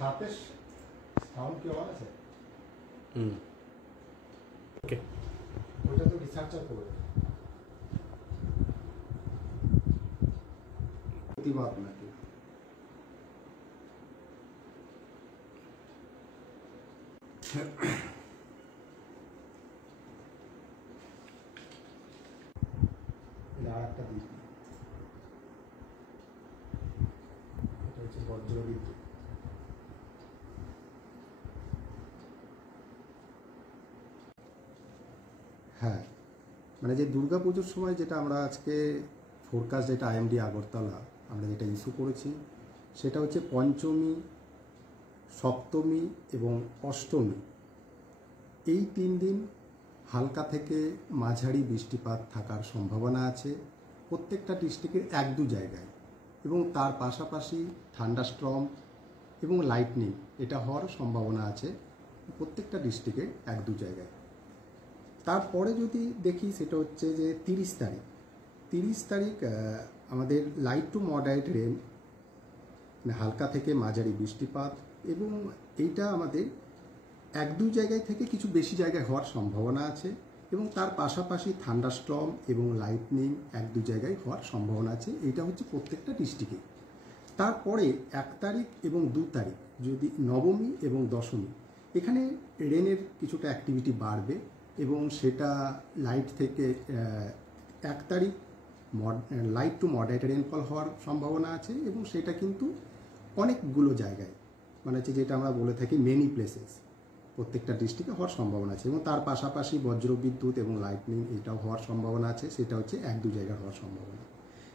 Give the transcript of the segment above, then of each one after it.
সাথে সাউন্ড কি অন আছে? ওকে, ওইটা তো রিসার্চার করবে। প্রতিবাদ নাকি? আর একটা দিক, এটা হচ্ছে বজ্রবিদ্যুৎ। হ্যাঁ, মানে যে দুর্গাপুজোর সময় যেটা আমরা আজকে ফোরকাস্ট, যেটা আইএমডি আগরতলা আমরা যেটা ইস্যু করেছি, সেটা হচ্ছে পঞ্চমী, সপ্তমী এবং অষ্টমী, এই 3 দিন হালকা থেকে মাঝারি বৃষ্টিপাত থাকার সম্ভাবনা আছে প্রত্যেকটা ডিস্ট্রিক্টের 1-2 জায়গায়, এবং তার পাশাপাশি থান্ডারস্টর্ম এবং লাইটনিং এটা হওয়ার সম্ভাবনা আছে প্রত্যেকটা ডিস্ট্রিক্টে 1-2 জায়গায়। তারপরে যদি দেখি সেটা হচ্ছে যে 30 তারিখ আমাদের লাইট টু মডারেট রেন, মানে হালকা থেকে মাঝারি বৃষ্টিপাত, এবং এইটা আমাদের 1-2 জায়গায় থেকে কিছু বেশি জায়গায় হওয়ার সম্ভাবনা আছে, এবং তার পাশাপাশি থান্ডারস্টর্ম এবং লাইটনিং 1-2 জায়গায় হওয়ার সম্ভাবনা আছে। এইটা হচ্ছে প্রত্যেকটা ডিস্ট্রিক্টে। তারপরে 1 তারিখ এবং 2 তারিখ যদি নবমী এবং দশমী, এখানে রেনের কিছুটা অ্যাক্টিভিটি বাড়বে, এবং সেটা লাইট থেকে 1 তারিখ লাইট টু মডারেট রেনফল হওয়ার সম্ভাবনা আছে, এবং সেটা কিন্তু অনেকগুলো জায়গায়, মানে হচ্ছে যেটা আমরা বলে থাকি মেনি প্লেসেস, প্রত্যেকটা ডিস্ট্রিক্টে হওয়ার সম্ভাবনা আছে, এবং তার পাশাপাশি বজ্রবিদ্যুৎ এবং লাইটনিং এটাও হওয়ার সম্ভাবনা আছে, সেটা হচ্ছে 1-2 জায়গায় হওয়ার সম্ভাবনা।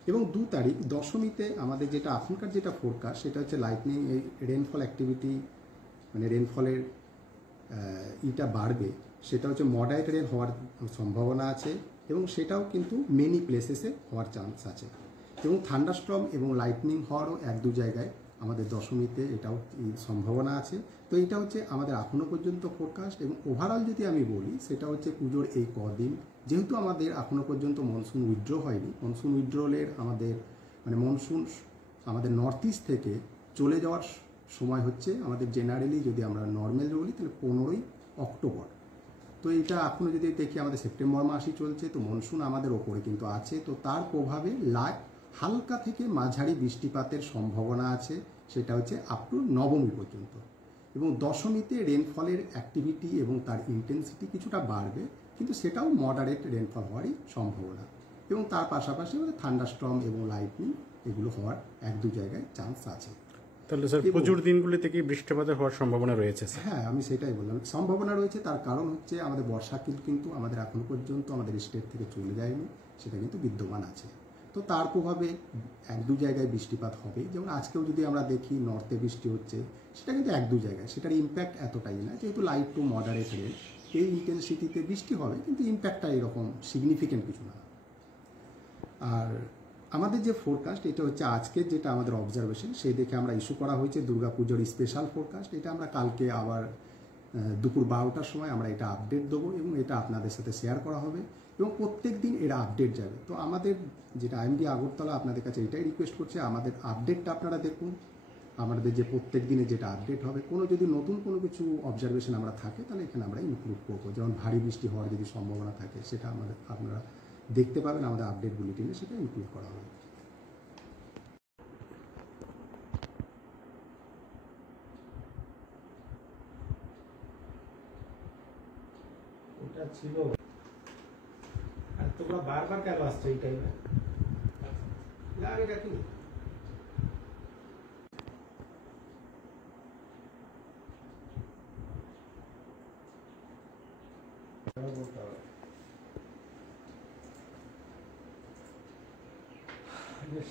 এবং 2 তারিখ দশমীতে আমাদের যেটা এখনকার যেটা ফোরকাস্ট, সেটা হচ্ছে লাইটনিং, এই রেনফল অ্যাক্টিভিটি, মানে রেনফলের ইটা বাড়বে, সেটা হচ্ছে মডারেট রেন হওয়ার সম্ভাবনা আছে, এবং সেটাও কিন্তু মেনি প্লেসেসে হওয়ার চান্স আছে, এবং থান্ডারস্টর্ম এবং লাইটনিং হওয়ারও 1-2 জায়গায় আমাদের দশমীতে এটাও সম্ভাবনা আছে। তো এটা হচ্ছে আমাদের এখনও পর্যন্ত ফোরকাস্ট, এবং ওভারঅল যদি আমি বলি সেটা হচ্ছে পুজোর এই কদিন, যেহেতু আমাদের এখনও পর্যন্ত মনসুন উইথড্র হয়নি, মনসুন উইথড্রলের আমাদের মানে মনসুন আমাদের নর্থ ইস্ট থেকে চলে যাওয়ার সময় হচ্ছে আমাদের জেনারেলি, যদি আমরা নর্মাল বলি তাহলে 15ই অক্টোবর। তো এটা এখনও যদি দেখি আমাদের সেপ্টেম্বর মাসই চলছে, তো মনসুন আমাদের ওপরে কিন্তু আছে, তো তার প্রভাবে হালকা থেকে মাঝারি বৃষ্টিপাতের সম্ভাবনা আছে, সেটা হচ্ছে আপ টু নবমী পর্যন্ত, এবং দশমীতে রেনফলের অ্যাক্টিভিটি এবং তার ইন্টেন্সিটি কিছুটা বাড়বে, কিন্তু সেটাও মডারেট রেনফল হওয়ারই সম্ভাবনা, এবং তার পাশাপাশি আমাদের থান্ডারস্টর্ম এবং লাইটনিং এগুলো হওয়ার 1-2 জায়গায় চান্স আছে। তাহলে স্যার পুজোর দিনগুলি থেকে বৃষ্টিপাতের হওয়ার সম্ভাবনা রয়েছে? হ্যাঁ, আমি সেটাই বললাম, সম্ভাবনা রয়েছে। তার কারণ হচ্ছে আমাদের বর্ষাকাল কিন্তু আমাদের এখনো পর্যন্ত আমাদের স্টেট থেকে চলে যায়নি, সেটা কিন্তু বিদ্যমান আছে। তো তার প্রভাবে 1-2 জায়গায় বৃষ্টিপাত হবে, যেমন আজকেও যদি আমরা দেখি নর্থে বৃষ্টি হচ্ছে, সেটা কিন্তু 1-2 জায়গায়, সেটার ইম্প্যাক্ট এতটাই না, যেহেতু লাইট টু মডারেট রেন, এই ইন্টেন্সিটিতে বৃষ্টি হবে, কিন্তু ইম্প্যাক্টটা এরকম সিগনিফিকেন্ট কিছু না। আর আমাদের যে ফোরকাস্ট, এটা হচ্ছে আজকের যেটা আমাদের অবজারভেশন, সেই দেখে আমরা ইস্যু করা হয়েছে দুর্গাপুজোর স্পেশাল ফোরকাস্ট। এটা আমরা কালকে আবার দুপুর 12টার সময় আমরা এটা আপডেট দেবো, এবং এটা আপনাদের সাথে শেয়ার করা হবে, এবং প্রত্যেক দিন এটা আপডেট যাবে। তো আমাদের যেটা আইএমডি আগরতলা আপনাদের কাছে এটাই রিকোয়েস্ট করছে, আমাদের আপডেটটা আপনারা দেখুন, আমাদের যে প্রত্যেক দিনে যেটা আপডেট হবে, কোনো যদি নতুন কোনো কিছু অবজারভেশন আমরা থাকে তাহলে এখানে আমরা ইনক্লুড করবো, যেমন ভারী বৃষ্টি হওয়ার যদি সম্ভাবনা থাকে, সেটা আমাদের আপনারা দেখতে পাবেন আমাদের আপডেট বুলেটিনে, সেটা ইনক্লুড করা হবে। ওটা ছিল, আর তোমরা বারবার কেন আসছো এই টাইমে? এটা কি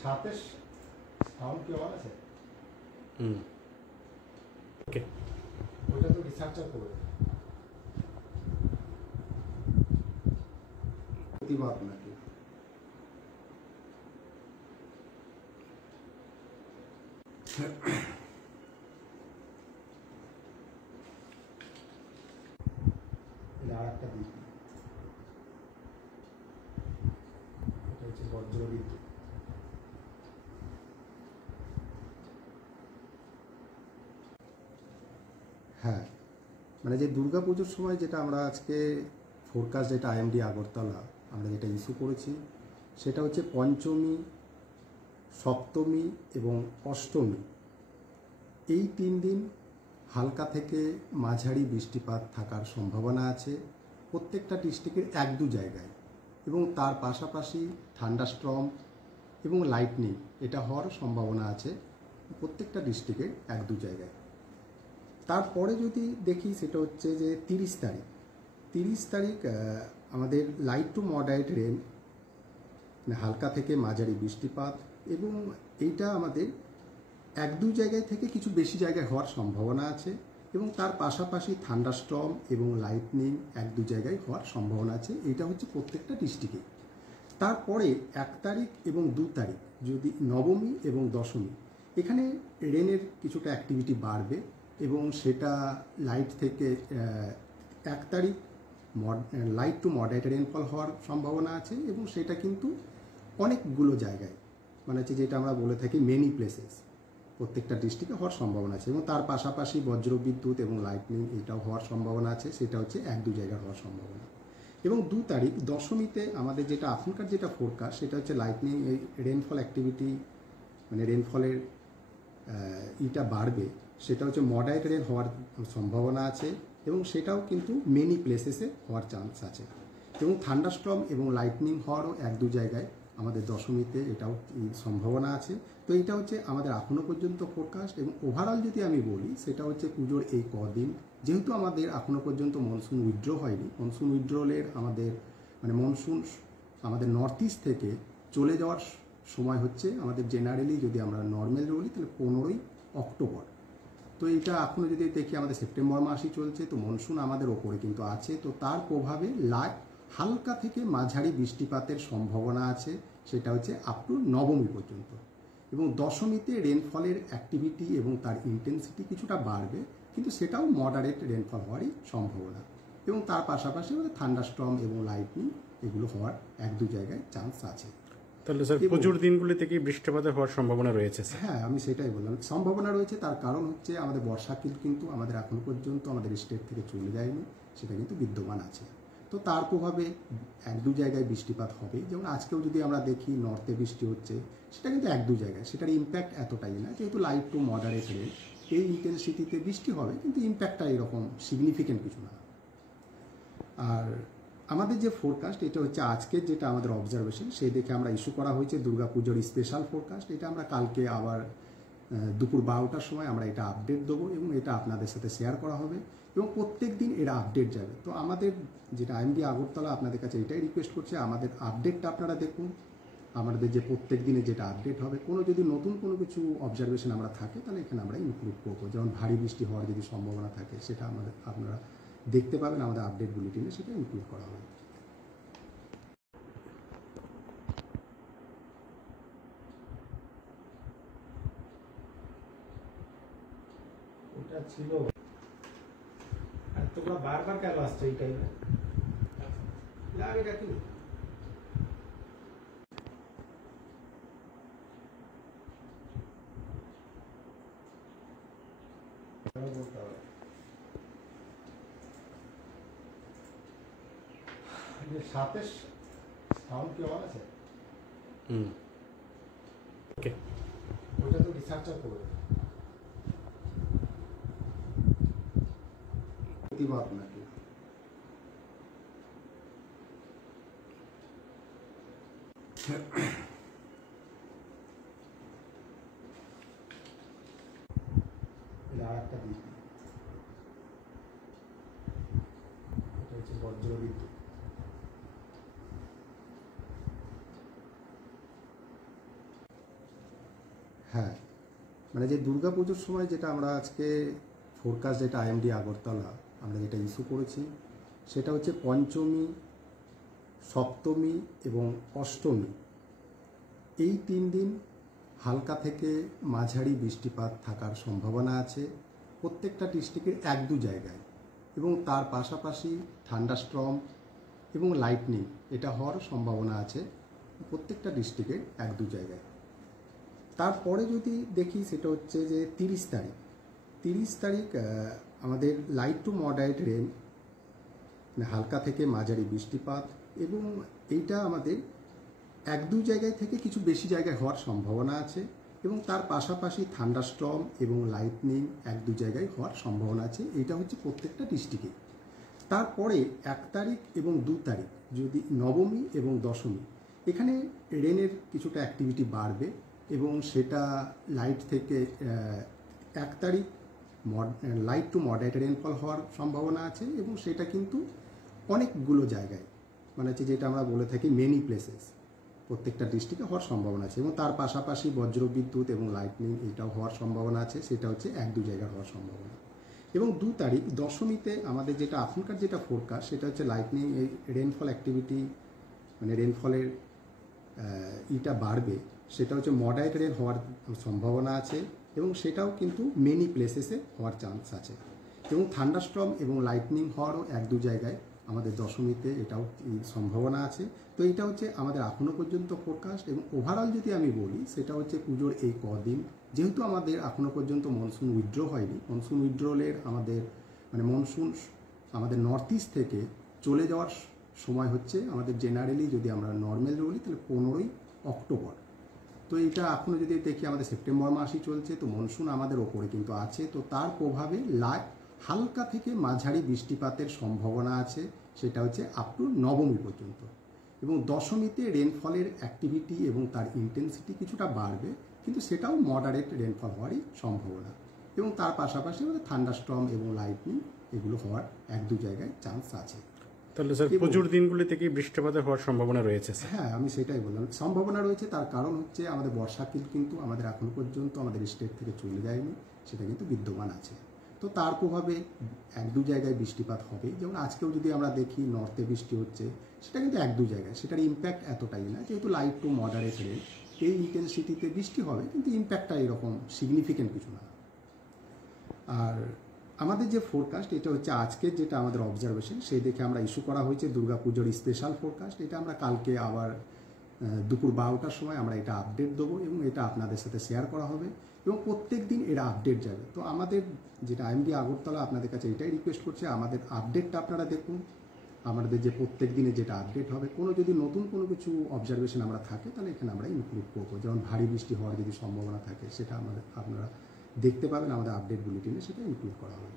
সাথে সাউন্ড কি অন আছে? ওকে, ওইটা তো রিসার্চার করবে। প্রতিবাদ নাকি? আর একটা দিক, এটা হচ্ছে বজ্রবিদ্যুৎ। হ্যাঁ, মানে যে দুর্গাপুজোর সময় যেটা আমরা আজকে ফোরকাস্ট যেটা আইএমডি আগরতলা আমরা যেটা ইস্যু করেছি সেটা হচ্ছে পঞ্চমী, সপ্তমী এবং অষ্টমী এই 3 দিন হালকা থেকে মাঝারি বৃষ্টিপাত থাকার সম্ভাবনা আছে প্রত্যেকটা ডিস্ট্রিক্টের 1-2 জায়গায়, এবং তার পাশাপাশি থান্ডারস্টর্ম এবং লাইটনিং এটা হওয়ার সম্ভাবনা আছে প্রত্যেকটা ডিস্ট্রিক্টের 1-2 জায়গায়। তারপরে যদি দেখি সেটা হচ্ছে যে 30 তারিখ আমাদের লাইট টু মডারেট রেন, মানে হালকা থেকে মাঝারি বৃষ্টিপাত, এবং এইটা আমাদের 1-2 জায়গায় থেকে কিছু বেশি জায়গায় হওয়ার সম্ভাবনা আছে, এবং তার পাশাপাশি থান্ডারস্টর্ম এবং লাইটনিং 1-2 জায়গায় হওয়ার সম্ভাবনা আছে। এটা হচ্ছে প্রত্যেকটা ডিস্ট্রিক্টে। তারপরে 1 তারিখ এবং 2 তারিখ যদি নবমী এবং দশমী এখানে রেনের কিছুটা অ্যাক্টিভিটি বাড়বে, এবং সেটা লাইট থেকে 1 তারিখ লাইট টু মডারেট রেনফল হওয়ার সম্ভাবনা আছে, এবং সেটা কিন্তু অনেকগুলো জায়গায়, মানে হচ্ছে যেটা আমরা বলে থাকি মেনি প্লেসেস, প্রত্যেকটা ডিস্ট্রিক্টে হওয়ার সম্ভাবনা আছে, এবং তার পাশাপাশি বজ্রবিদ্যুৎ এবং লাইটনিং এটাও হওয়ার সম্ভাবনা আছে, সেটা হচ্ছে 1-2 জায়গায় হওয়ার সম্ভাবনা। এবং 2 তারিখ দশমীতে আমাদের যেটা এখনকার যেটা ফোরকাস্ট সেটা হচ্ছে লাইটনিং এই রেনফল অ্যাক্টিভিটি, মানে রেনফলের ইটা বাড়বে, সেটা হচ্ছে মডারেট রেন হওয়ার সম্ভাবনা আছে, এবং সেটাও কিন্তু মেনি প্লেসেসে হওয়ার চান্স আছে, এবং থান্ডারস্টর্ম এবং লাইটনিং হওয়ারও 1-2 জায়গায় আমাদের দশমীতে এটাও সম্ভাবনা আছে। তো এটা হচ্ছে আমাদের এখনও পর্যন্ত ফোরকাস্ট, এবং ওভারঅল যদি আমি বলি সেটা হচ্ছে পুজোর এই কদিন, যেহেতু আমাদের এখনও পর্যন্ত মনসুন উইথড্র হয়নি, মনসুন উইথড্রলের আমাদের মানে মনসুন আমাদের নর্থ ইস্ট থেকে চলে যাওয়ার সময় হচ্ছে আমাদের জেনারেলি যদি আমরা নর্মাল বলি তাহলে 15ই অক্টোবর। তো এটা এখনও যদি দেখি আমাদের সেপ্টেম্বর মাসই চলছে, তো মনসুন আমাদের ওপরে কিন্তু আছে, তো তার প্রভাবে হালকা থেকে মাঝারি বৃষ্টিপাতের সম্ভাবনা আছে, সেটা হচ্ছে আপ টু নবমী পর্যন্ত, এবং দশমীতে রেনফলের অ্যাক্টিভিটি এবং তার ইন্টেন্সিটি কিছুটা বাড়বে, কিন্তু সেটাও মডারেট রেনফল হওয়ারই সম্ভাবনা, এবং তার পাশাপাশি আমাদের থান্ডারস্টর্ম এবং লাইটনিং এগুলো হওয়ার 1-2 জায়গায় চান্স আছে। তাহলে স্যার পুজোর দিনগুলিতে কি বৃষ্টিপাতের হওয়ার সম্ভাবনা রয়েছে স্যার? হ্যাঁ, আমি সেটাই বললাম, সম্ভাবনা রয়েছে। তার কারণ হচ্ছে আমাদের বর্ষা কিন্তু আমাদের এখন পর্যন্ত আমাদের স্টেট থেকে চলে যায়নি, সেটা কিন্তু বিদ্যমান আছে। তো তার প্রভাবে 1-2 জায়গায় বৃষ্টিপাত হবে, যেমন আজকেও যদি আমরা দেখি নর্থে বৃষ্টি হচ্ছে, সেটা কিন্তু 1-2 জায়গায়, সেটার ইম্প্যাক্ট এতটাই না, যেহেতু লাইট টু মডারেট রেন এই ইন্টেন্সিটিতে বৃষ্টি হবে, কিন্তু ইম্প্যাক্টটা এরকম সিগনিফিকেন্ট কিছু না। আর আমাদের যে ফোরকাস্ট এটা হচ্ছে আজকের যেটা আমাদের অবজারভেশন, সেই দেখে আমরা ইস্যু করা হয়েছে দুর্গাপুজোর স্পেশাল ফোরকাস্ট। এটা আমরা কালকে আবার দুপুর 12টার সময় আমরা এটা আপডেট দেবো, এবং এটা আপনাদের সাথে শেয়ার করা হবে, এবং প্রত্যেক দিন এরা আপডেট যাবে। তো আমাদের যেটা আইএমডি আগরতলা আপনাদের কাছে এটাই রিকোয়েস্ট করছে, আমাদের আপডেটটা আপনারা দেখুন, আমাদের যে প্রত্যেক দিনে যেটা আপডেট হবে, কোনো যদি নতুন কোনো কিছু অবজারভেশন আমরা থাকে তাহলে এখানে আমরা ইনক্লুড করবো, যেমন ভারী বৃষ্টি হওয়ার যদি সম্ভাবনা থাকে সেটা আপনারা দেখতে পাবেন আমাদের আপডেট বুলেটিনে, সেটা ইনক্লুড করা হবে। ওটা ছিল, আর তোমরা বারবার কেন আসছো এই টাইমে? আমি রাখি বলতে হবে সাথে সাউন্ড কি অন আছে? ওকে, ওইটা তো রিসার্চার করবে প্রতিবাদ নাকি? আর একটা দিক, এটা হচ্ছে বজ্রবিদ্যুৎ। হ্যাঁ, মানে যে দুর্গাপুজোর সময় যেটা আমরা আজকে ফোরকাস্ট যেটা আইএমডি আগরতলা আমরা যেটা ইস্যু করেছি সেটা হচ্ছে পঞ্চমী, সপ্তমী এবং অষ্টমী এই 3 দিন হালকা থেকে মাঝারি বৃষ্টিপাত থাকার সম্ভাবনা আছে প্রত্যেকটা ডিস্ট্রিক্টের 1-2 জায়গায়, এবং তার পাশাপাশি থান্ডারস্টর্ম এবং লাইটনিং এটা হওয়ার সম্ভাবনা আছে প্রত্যেকটা ডিস্ট্রিক্টের 1-2 জায়গায়। তারপরে যদি দেখি সেটা হচ্ছে যে 30 তারিখ আমাদের লাইট টু মডারেট রেন, মানে হালকা থেকে মাঝারি বৃষ্টিপাত, এবং এইটা আমাদের এক দুই জায়গায় থেকে কিছু বেশি জায়গায় হওয়ার সম্ভাবনা আছে, এবং তার পাশাপাশি থান্ডারস্টর্ম এবং লাইটনিং এক দু জায়গায় হওয়ার সম্ভাবনা আছে। এইটা হচ্ছে প্রত্যেকটা ডিস্ট্রিক্টে। তারপরে 1 তারিখ এবং 2 তারিখ যদি নবমী এবং দশমী, এখানে রেনের কিছুটা অ্যাক্টিভিটি বাড়বে, এবং সেটা লাইট থেকে 1 তারিখ লাইট টু মডারেট রেনফল হওয়ার সম্ভাবনা আছে, এবং সেটা কিন্তু অনেকগুলো জায়গায়, মানে হচ্ছে যেটা আমরা বলে থাকি মেনি প্লেসেস, প্রত্যেকটা ডিস্ট্রিক্টে হওয়ার সম্ভাবনা আছে। এবং তার পাশাপাশি বজ্রবিদ্যুৎ এবং লাইটনিং এটাও হওয়ার সম্ভাবনা আছে, সেটা হচ্ছে 1-2 জায়গায় হওয়ার সম্ভাবনা। এবং 2 তারিখ দশমীতে আমাদের যেটা এখনকার যেটা ফোরকাস্ট, সেটা হচ্ছে লাইটনিং এই রেনফল অ্যাক্টিভিটি, মানে রেনফলের ইটা বাড়বে, সেটা হচ্ছে মডারেট রেন হওয়ার সম্ভাবনা আছে, এবং সেটাও কিন্তু মেনি প্লেসেসে হওয়ার চান্স আছে। এবং থান্ডারস্টর্ম এবং লাইটনিং হওয়ারও 1-2 জায়গায় আমাদের দশমীতে এটাও সম্ভাবনা আছে। তো এটা হচ্ছে আমাদের এখনও পর্যন্ত ফোরকাস্ট। এবং ওভারঅল যদি আমি বলি, সেটা হচ্ছে পুজোর এই কদিন, যেহেতু আমাদের এখনও পর্যন্ত মনসুন উইথড্র হয়নি, মনসুন উইথড্রলের আমাদের মানে মনসুন আমাদের নর্থ ইস্ট থেকে চলে যাওয়ার সময় হচ্ছে আমাদের জেনারেলি, যদি আমরা নর্মাল বলি তাহলে 15ই অক্টোবর। তো এটা এখনও যদি দেখি আমাদের সেপ্টেম্বর মাসই চলছে, তো মনসুন আমাদের ওপরে কিন্তু আছে। তো তার প্রভাবে হালকা থেকে মাঝারি বৃষ্টিপাতের সম্ভাবনা আছে, সেটা হচ্ছে আপ টু নবমী পর্যন্ত। এবং দশমীতে রেনফলের অ্যাক্টিভিটি এবং তার ইন্টেন্সিটি কিছুটা বাড়বে, কিন্তু সেটাও মডারেট রেনফল হওয়ারই সম্ভাবনা। এবং তার পাশাপাশি আমাদের থান্ডারস্টর্ম এবং লাইটনিং এগুলো হওয়ার 1-2 জায়গায় চান্স আছে। তাহলে স্যার পুজোর দিনগুলি থেকে বৃষ্টিপাতের হওয়ার সম্ভাবনা রয়েছে স্যার? হ্যাঁ, আমি সেটাই বললাম, সম্ভাবনা রয়েছে। তার কারণ হচ্ছে আমাদের বর্ষাকাল কিন্তু আমাদের এখন পর্যন্ত আমাদের স্টেট থেকে চলে যায়নি, সেটা কিন্তু বিদ্যমান আছে। তো তার প্রভাবে 1-2 জায়গায় বৃষ্টিপাত হবে। যেমন আজকেও যদি আমরা দেখি নর্থে বৃষ্টি হচ্ছে, সেটা কিন্তু 1-2 জায়গায়, সেটার ইম্প্যাক্ট এতটাই না, যেহেতু লাইট টু মডারেট রেন, এই ইন্টেন্সিটিতে বৃষ্টি হবে, কিন্তু ইম্প্যাক্টটা এরকম সিগনিফিকেন্ট কিছু না। আর আমাদের যে ফোরকাস্ট, এটা হচ্ছে আজকের যেটা আমাদের অবজারভেশন, সেই দেখে আমরা ইস্যু করা হয়েছে দুর্গাপুজোর স্পেশাল ফোরকাস্ট। এটা আমরা কালকে আবার দুপুর 12টার সময় আমরা এটা আপডেট দেবো, এবং এটা আপনাদের সাথে শেয়ার করা হবে, এবং প্রত্যেক দিন এরা আপডেট যাবে। তো আমাদের যেটা আইএমডি আগরতলা আপনাদের কাছে এটাই রিকোয়েস্ট করছে, আমাদের আপডেটটা আপনারা দেখুন, আমাদের যে প্রত্যেক দিনে যেটা আপডেট হবে, কোনো যদি নতুন কোনো কিছু অবজারভেশন আমরা থাকে, তাহলে এখানে আমরা ইনক্লুড করবো। যেমন ভারী বৃষ্টি হওয়ার যদি সম্ভাবনা থাকে, সেটা আপনারা দেখতে পাবেন আমাদের আপডেট বুলেটিনে, সেটা ইনক্লুড করা হবে।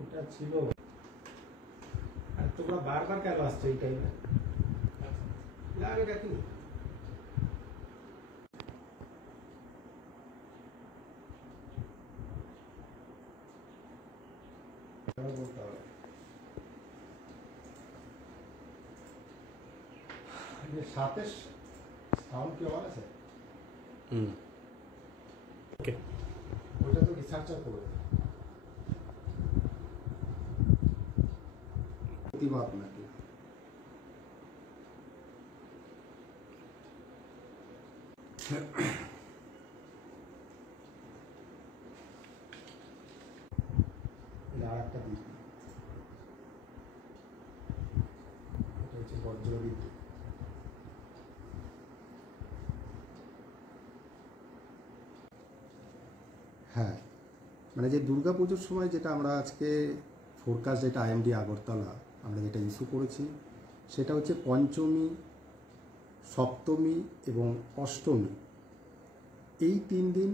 ওটা ছিল, আর তোমরা বারবার কেন আসছো এই টাইমে? এটা কি বলতে হবে? সাথে সাউন্ড কি অন আছে? ওকে, ওটা তো রিসার্চার করবে। প্রতিবাদ নাকি? আর একটা দিক, এটা হচ্ছে বজ্রবিদ্যুৎ। হ্যাঁ, মানে যে দুর্গাপুজোর সময় যেটা আমরা আজকে ফোরকাস্ট, যেটা আইএমডি আগরতলা আমরা যেটা ইস্যু করেছি, সেটা হচ্ছে পঞ্চমী, সপ্তমী এবং অষ্টমী, এই 3 দিন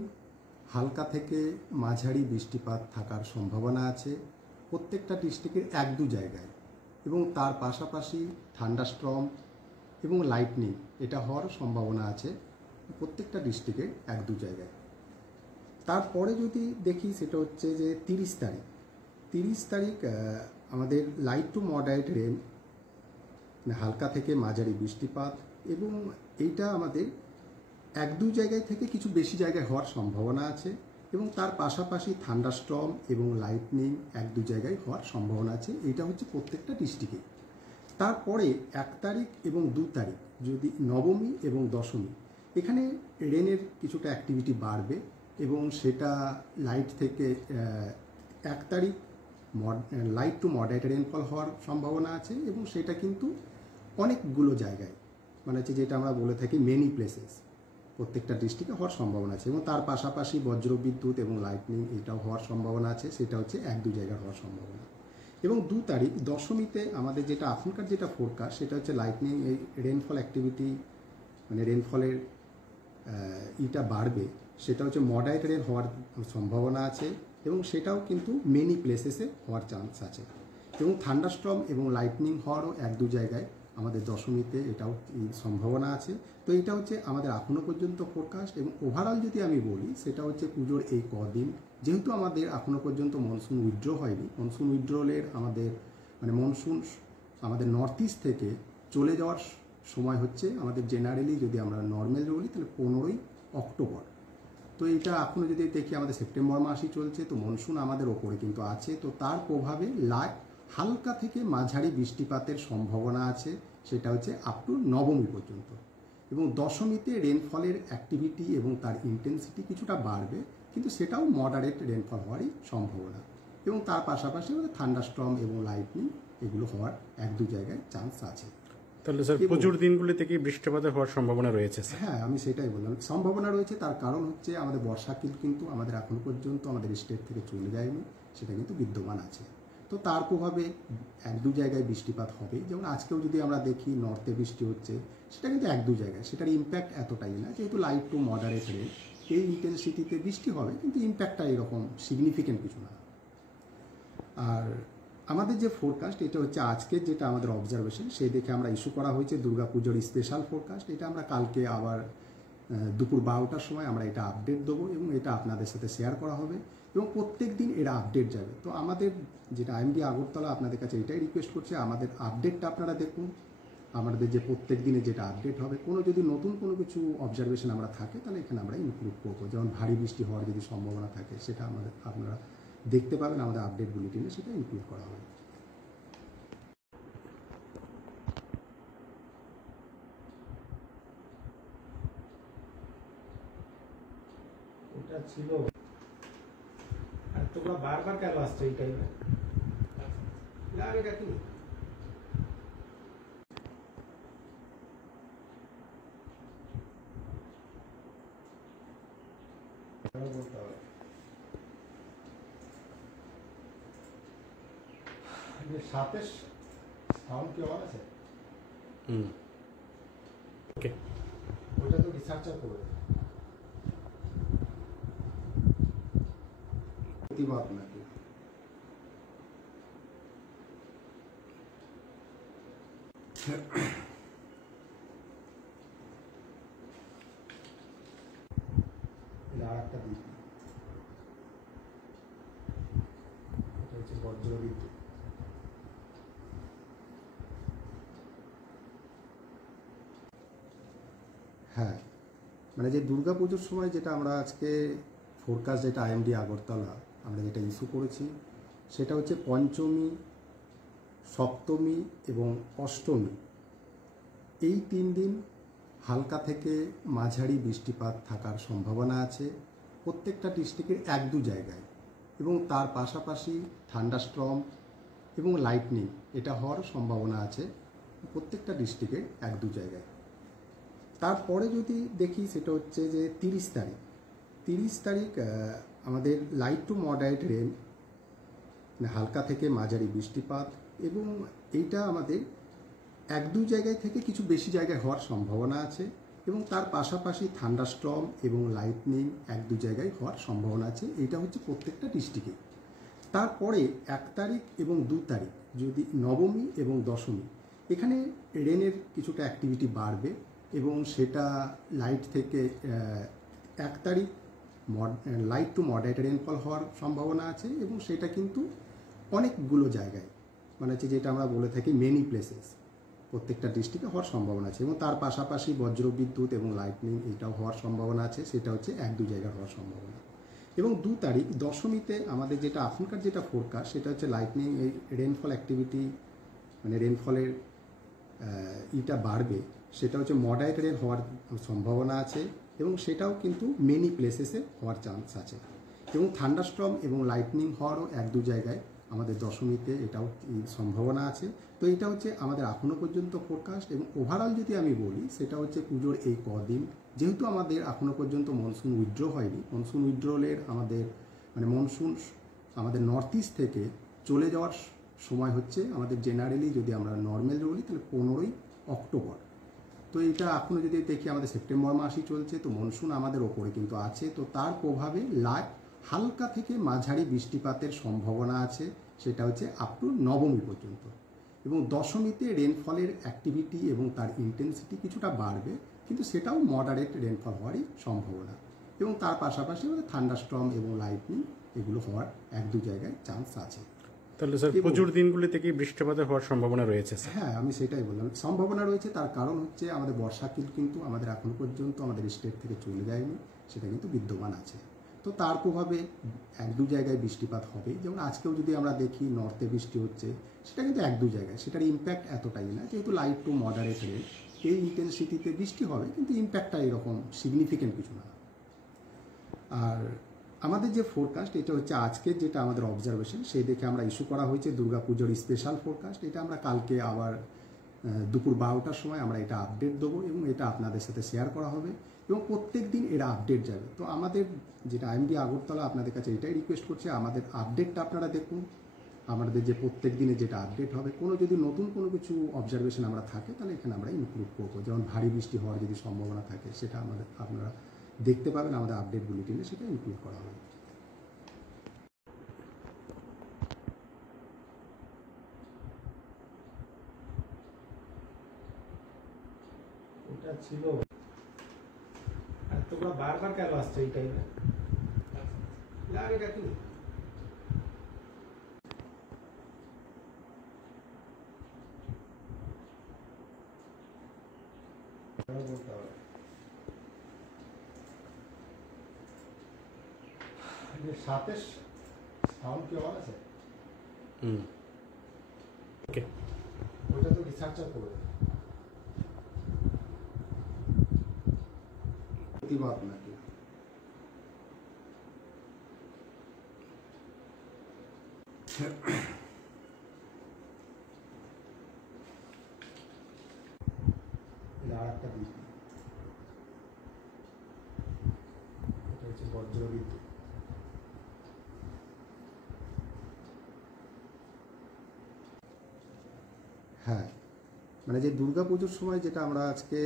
হালকা থেকে মাঝারি বৃষ্টিপাত থাকার সম্ভাবনা আছে প্রত্যেকটা ডিস্ট্রিক্টের 1-2 জায়গায়। এবং তার পাশাপাশি থান্ডারস্টর্ম এবং লাইটনিং এটা হওয়ার সম্ভাবনা আছে প্রত্যেকটা ডিস্ট্রিক্টের 1-2 জায়গায়। তারপরে যদি দেখি, সেটা হচ্ছে যে 30 তারিখ আমাদের লাইট টু মডারেট রেন, মানে হালকা থেকে মাঝারি বৃষ্টিপাত, এবং এইটা আমাদের 1-2 জায়গায় থেকে কিছু বেশি জায়গায় হওয়ার সম্ভাবনা আছে, এবং তার পাশাপাশি থান্ডারস্টর্ম এবং লাইটনিং 1-2 জায়গায় হওয়ার সম্ভাবনা আছে। এইটা হচ্ছে প্রত্যেকটা ডিস্ট্রিক্টে। তারপরে 1 তারিখ এবং 2 তারিখ যদি নবমী এবং দশমী, এখানে রেনের কিছুটা অ্যাক্টিভিটি বাড়বে, এবং সেটা লাইট থেকে 1 তারিখ লাইট টু মডারেট রেনফল হওয়ার সম্ভাবনা আছে, এবং সেটা কিন্তু অনেকগুলো জায়গায়, মানে হচ্ছে যেটা আমরা বলে থাকি মেনি প্লেসেস, প্রত্যেকটা ডিস্ট্রিক্টে হওয়ার সম্ভাবনা আছে। এবং তার পাশাপাশি বজ্রবিদ্যুৎ এবং লাইটনিং এটাও হওয়ার সম্ভাবনা আছে, সেটা হচ্ছে 1-2 জায়গায় হওয়ার সম্ভাবনা। এবং 2 তারিখ দশমীতে আমাদের যেটা এখনকার যেটা ফোরকাস্ট সেটা হচ্ছে লাইটনিং, এই রেনফল অ্যাক্টিভিটি মানে রেনফলের ইটা বাড়বে, সেটা হচ্ছে মডারেট রেন হওয়ার সম্ভাবনা আছে এবং সেটাও কিন্তু মেনি প্লেসেসে হওয়ার চান্স আছে। এবং থান্ডারস্টর্ম এবং লাইটনিং হওয়ারও 1-2 জায়গায় আমাদের দশমীতে এটাও সম্ভাবনা আছে। তো এটা হচ্ছে আমাদের এখনও পর্যন্ত ফোরকাস্ট। এবং ওভারঅল যদি আমি বলি সেটা হচ্ছে পুজোর এই কদিন, যেহেতু আমাদের এখনও পর্যন্ত মনসুন উইথড্র হয়নি, মনসুন উইথড্রলের আমাদের মানে মনসুন আমাদের নর্থ ইস্ট থেকে চলে যাওয়ার সময় হচ্ছে আমাদের জেনারেলি যদি আমরা নর্মাল বলি তাহলে 15ই অক্টোবর। তো এটা এখনও যদি দেখি আমাদের সেপ্টেম্বর মাসই চলছে, তো মনসুন আমাদের ওপরে কিন্তু আছে। তো তার প্রভাবে হালকা থেকে মাঝারি বৃষ্টিপাতের সম্ভাবনা আছে, সেটা হচ্ছে আপ টু নবমী পর্যন্ত। এবং দশমীতে রেনফলের অ্যাক্টিভিটি এবং তার ইন্টেন্সিটি কিছুটা বাড়বে, কিন্তু সেটাও মডারেট রেনফল হওয়ারই সম্ভাবনা। এবং তার পাশাপাশি আমাদের থান্ডারস্টর্ম এবং লাইটনিং এগুলো হওয়ার 1-2 জায়গায় চান্স আছে। তাহলে স্যার পুজোর দিনগুলিতে কি বৃষ্টিপাতের হওয়ার সম্ভাবনা রয়েছে স্যার? হ্যাঁ, আমি সেটাই বললাম, সম্ভাবনা রয়েছে। তার কারণ হচ্ছে আমাদের বর্ষা কিন্তু আমাদের এখন পর্যন্ত আমাদের স্টেট থেকে চলে যায়নি, সেটা কিন্তু বিদ্যমান আছে। তো তার প্রভাবে 1-2 জায়গায় বৃষ্টিপাত হবে। যেমন আজকেও যদি আমরা দেখি নর্থে বৃষ্টি হচ্ছে, সেটা কিন্তু 1-2 জায়গায়, সেটার ইম্প্যাক্ট এতটাই না, যেহেতু লাইট টু মডারেট রেন, এই ইন্টেন্সিটিতে বৃষ্টি হবে, কিন্তু ইম্প্যাক্টটা এরকম সিগনিফিকেন্ট কিছু না। আর আমাদের যে ফোরকাস্ট এটা হচ্ছে আজকের যেটা আমাদের অবজারভেশন, সেই দেখে আমরা ইস্যু করা হয়েছে দুর্গাপুজোর স্পেশাল ফোরকাস্ট। এটা আমরা কালকে আবার দুপুর 12টার সময় আমরা এটা আপডেট দেবো এবং এটা আপনাদের সাথে শেয়ার করা হবে এবং প্রত্যেক দিন এরা আপডেট যাবে। তো আমাদের যেটা আইএমডি আগরতলা আপনাদের কাছে এটাই রিকোয়েস্ট করছে, আমাদের আপডেটটা আপনারা দেখুন, আমাদের যে প্রত্যেক দিনে যেটা আপডেট হবে, কোনো যদি নতুন কোনো কিছু অবজারভেশন আমরা থাকে তাহলে এখানে আমরা ইনক্লুড করবো। যেমন ভারী বৃষ্টি হওয়ার যদি সম্ভাবনা থাকে সেটা আপনারা দেখতে পাবেন আমাদের আপডেট বুলেটিনে, সেটা ইনক্লুড করা হবে। এটা ছিল, আর তোমরা বারবার কেন আসছো এই টাইমে? আমি ডাকি বলতে হবে সাথে সাউন্ড কি অন আছে? ওকে, ওটা তো রিসার্চার করবে প্রতিবাদ নাকি? আর একটা দিক, এটা হচ্ছে বজ্রবিদ্যুৎ। হ্যাঁ, মানে যে দুর্গাপুজোর সময় যেটা আমরা আজকে ফোরকাস্ট যেটা আইএমডি আগরতলা আমরা যেটা ইস্যু করেছি, সেটা হচ্ছে পঞ্চমী, সপ্তমী এবং অষ্টমী, এই 3 দিন হালকা থেকে মাঝারি বৃষ্টিপাত থাকার সম্ভাবনা আছে প্রত্যেকটা ডিস্ট্রিক্টের 1-2 জায়গায়। এবং তার পাশাপাশি থান্ডারস্টর্ম এবং লাইটনিং এটা হওয়ার সম্ভাবনা আছে প্রত্যেকটা ডিস্ট্রিক্টের 1-2 জায়গায়। তারপরে যদি দেখি সেটা হচ্ছে যে 30 তারিখ আমাদের লাইট টু মডারেট রেন, হালকা থেকে মাঝারি বৃষ্টিপাত, এবং এইটা আমাদের 1-2 জায়গায় থেকে কিছু বেশি জায়গায় হওয়ার সম্ভাবনা আছে। এবং তার পাশাপাশি থান্ডারস্টর্ম এবং লাইটনিং 1-2 জায়গায় হওয়ার সম্ভাবনা আছে। এইটা হচ্ছে প্রত্যেকটা ডিস্ট্রিক্টে। তারপরে 1 তারিখ এবং 2 তারিখ যদি নবমী এবং দশমী, এখানে রেনের কিছুটা অ্যাক্টিভিটি বাড়বে এবং সেটা লাইট থেকে 1 তারিখ লাইট টু মডারেট রেনফল হওয়ার সম্ভাবনা আছে এবং সেটা কিন্তু অনেকগুলো জায়গায় মানে হচ্ছে যেটা আমরা বলে থাকি মেনি প্লেসেস, প্রত্যেকটা ডিস্ট্রিক্টে হওয়ার সম্ভাবনা আছে। এবং তার পাশাপাশি বজ্রবিদ্যুৎ এবং লাইটনিং এটাও হওয়ার সম্ভাবনা আছে, সেটা হচ্ছে 1-2 জায়গায় হওয়ার সম্ভাবনা। এবং 2 তারিখ দশমীতে আমাদের যেটা এখনকার যেটা ফোরকাস্ট সেটা হচ্ছে লাইটনিং, এই রেনফল অ্যাক্টিভিটি মানে রেনফলের ইটা বাড়বে, সেটা হচ্ছে মডারেট রেন হওয়ার সম্ভাবনা আছে এবং সেটাও কিন্তু মেনি প্লেসেসে হওয়ার চান্স আছে। এবং থান্ডারস্টর্ম এবং লাইটনিং হওয়ারও 1-2 জায়গায় আমাদের দশমীতে এটাও সম্ভাবনা আছে। তো এটা হচ্ছে আমাদের এখনও পর্যন্ত ফোরকাস্ট। এবং ওভারঅল যদি আমি বলি সেটা হচ্ছে পুজোর এই কদিন, যেহেতু আমাদের এখনও পর্যন্ত মনসুন উইথড্র হয়নি, মনসুন উইথড্রলের আমাদের মনসুন আমাদের নর্থ ইস্ট থেকে চলে যাওয়ার সময় হচ্ছে আমাদের জেনারেলি, যদি আমরা নর্মাল বলি তাহলে 15ই অক্টোবর। তো এটা এখনও যদি দেখি আমাদের সেপ্টেম্বর মাসই চলছে, তো মনসুন আমাদের ওপরে কিন্তু আছে। তো তার প্রভাবে হালকা থেকে মাঝারি বৃষ্টিপাতের সম্ভাবনা আছে, সেটা হচ্ছে আপ টু নবমী পর্যন্ত। এবং দশমীতে রেনফলের অ্যাক্টিভিটি এবং তার ইন্টেন্সিটি কিছুটা বাড়বে, কিন্তু সেটাও মডারেট রেনফল হওয়ারই সম্ভাবনা। এবং তার পাশাপাশি আমাদের থান্ডারস্টর্ম এবং লাইটনিং এগুলো হওয়ার 1-2 জায়গায় চান্স আছে। তাহলে স্যার পুজোর দিনগুলি থেকেই বৃষ্টিপাতের হওয়ার সম্ভাবনা রয়েছে স্যার? হ্যাঁ, আমি সেটাই বললাম, সম্ভাবনা রয়েছে। তার কারণ হচ্ছে আমাদের বর্ষাকাল কিন্তু আমাদের এখনো পর্যন্ত আমাদের স্টেট থেকে চলে যায়নি, সেটা কিন্তু বিদ্যমান আছে। তো তার প্রভাবে 1-2 জায়গায় বৃষ্টিপাত হবে। যেমন আজকেও যদি আমরা দেখি নর্থে বৃষ্টি হচ্ছে, সেটা কিন্তু 1-2 জায়গায়, সেটার ইম্প্যাক্ট এতটাই না, যেহেতু লাইট টু মডারেট রেন, এই ইন্টেন্সিটিতে বৃষ্টি হবে, কিন্তু ইম্প্যাক্টটা এরকম সিগনিফিকেন্ট কিছু না। আর আমাদের যে ফোরকাস্ট, এটা হচ্ছে আজকের যেটা আমাদের অবজারভেশন, সেই দেখে আমরা ইস্যু করা হয়েছে দুর্গাপুজোর স্পেশাল ফোরকাস্ট। এটা আমরা কালকে আবার দুপুর 12টার সময় আমরা এটা আপডেট দেবো এবং এটা আপনাদের সাথে শেয়ার করা হবে এবং প্রত্যেক দিন এরা আপডেট যাবে। তো আমাদের যেটা আইএমডি আগরতলা আপনাদের কাছে এটাই রিকোয়েস্ট করছে, আমাদের আপডেটটা আপনারা দেখুন। আমাদের যে প্রত্যেক দিনে যেটা আপডেট হবে, কোনো যদি নতুন কোনো কিছু অবজারভেশন আমরা থাকে, তাহলে এখানে আমরা ইনক্লুড করবো। যেমন ভারী বৃষ্টি হওয়ার যদি সম্ভাবনা থাকে, সেটা আপনারা দেখতে পাবেন আমাদের আপডেট বুলেটিনে, সেটা ইনক্লুড করা হবে। ওটা ছিল, আর তোমরা বারবার কেন আসছো এই টাইমে? এটা কি বলতে হবে সাথে সাউন্ড কি অন আছে? ওকে, ওইটা তো রিসার্চার করবে। প্রতিবাদ নাকি আর একটা দিক, এটা হচ্ছে বজ্রবিদ্যুৎ। হ্যাঁ, যে দুর্গাপুজোর সময় যেটা আমরা আজকে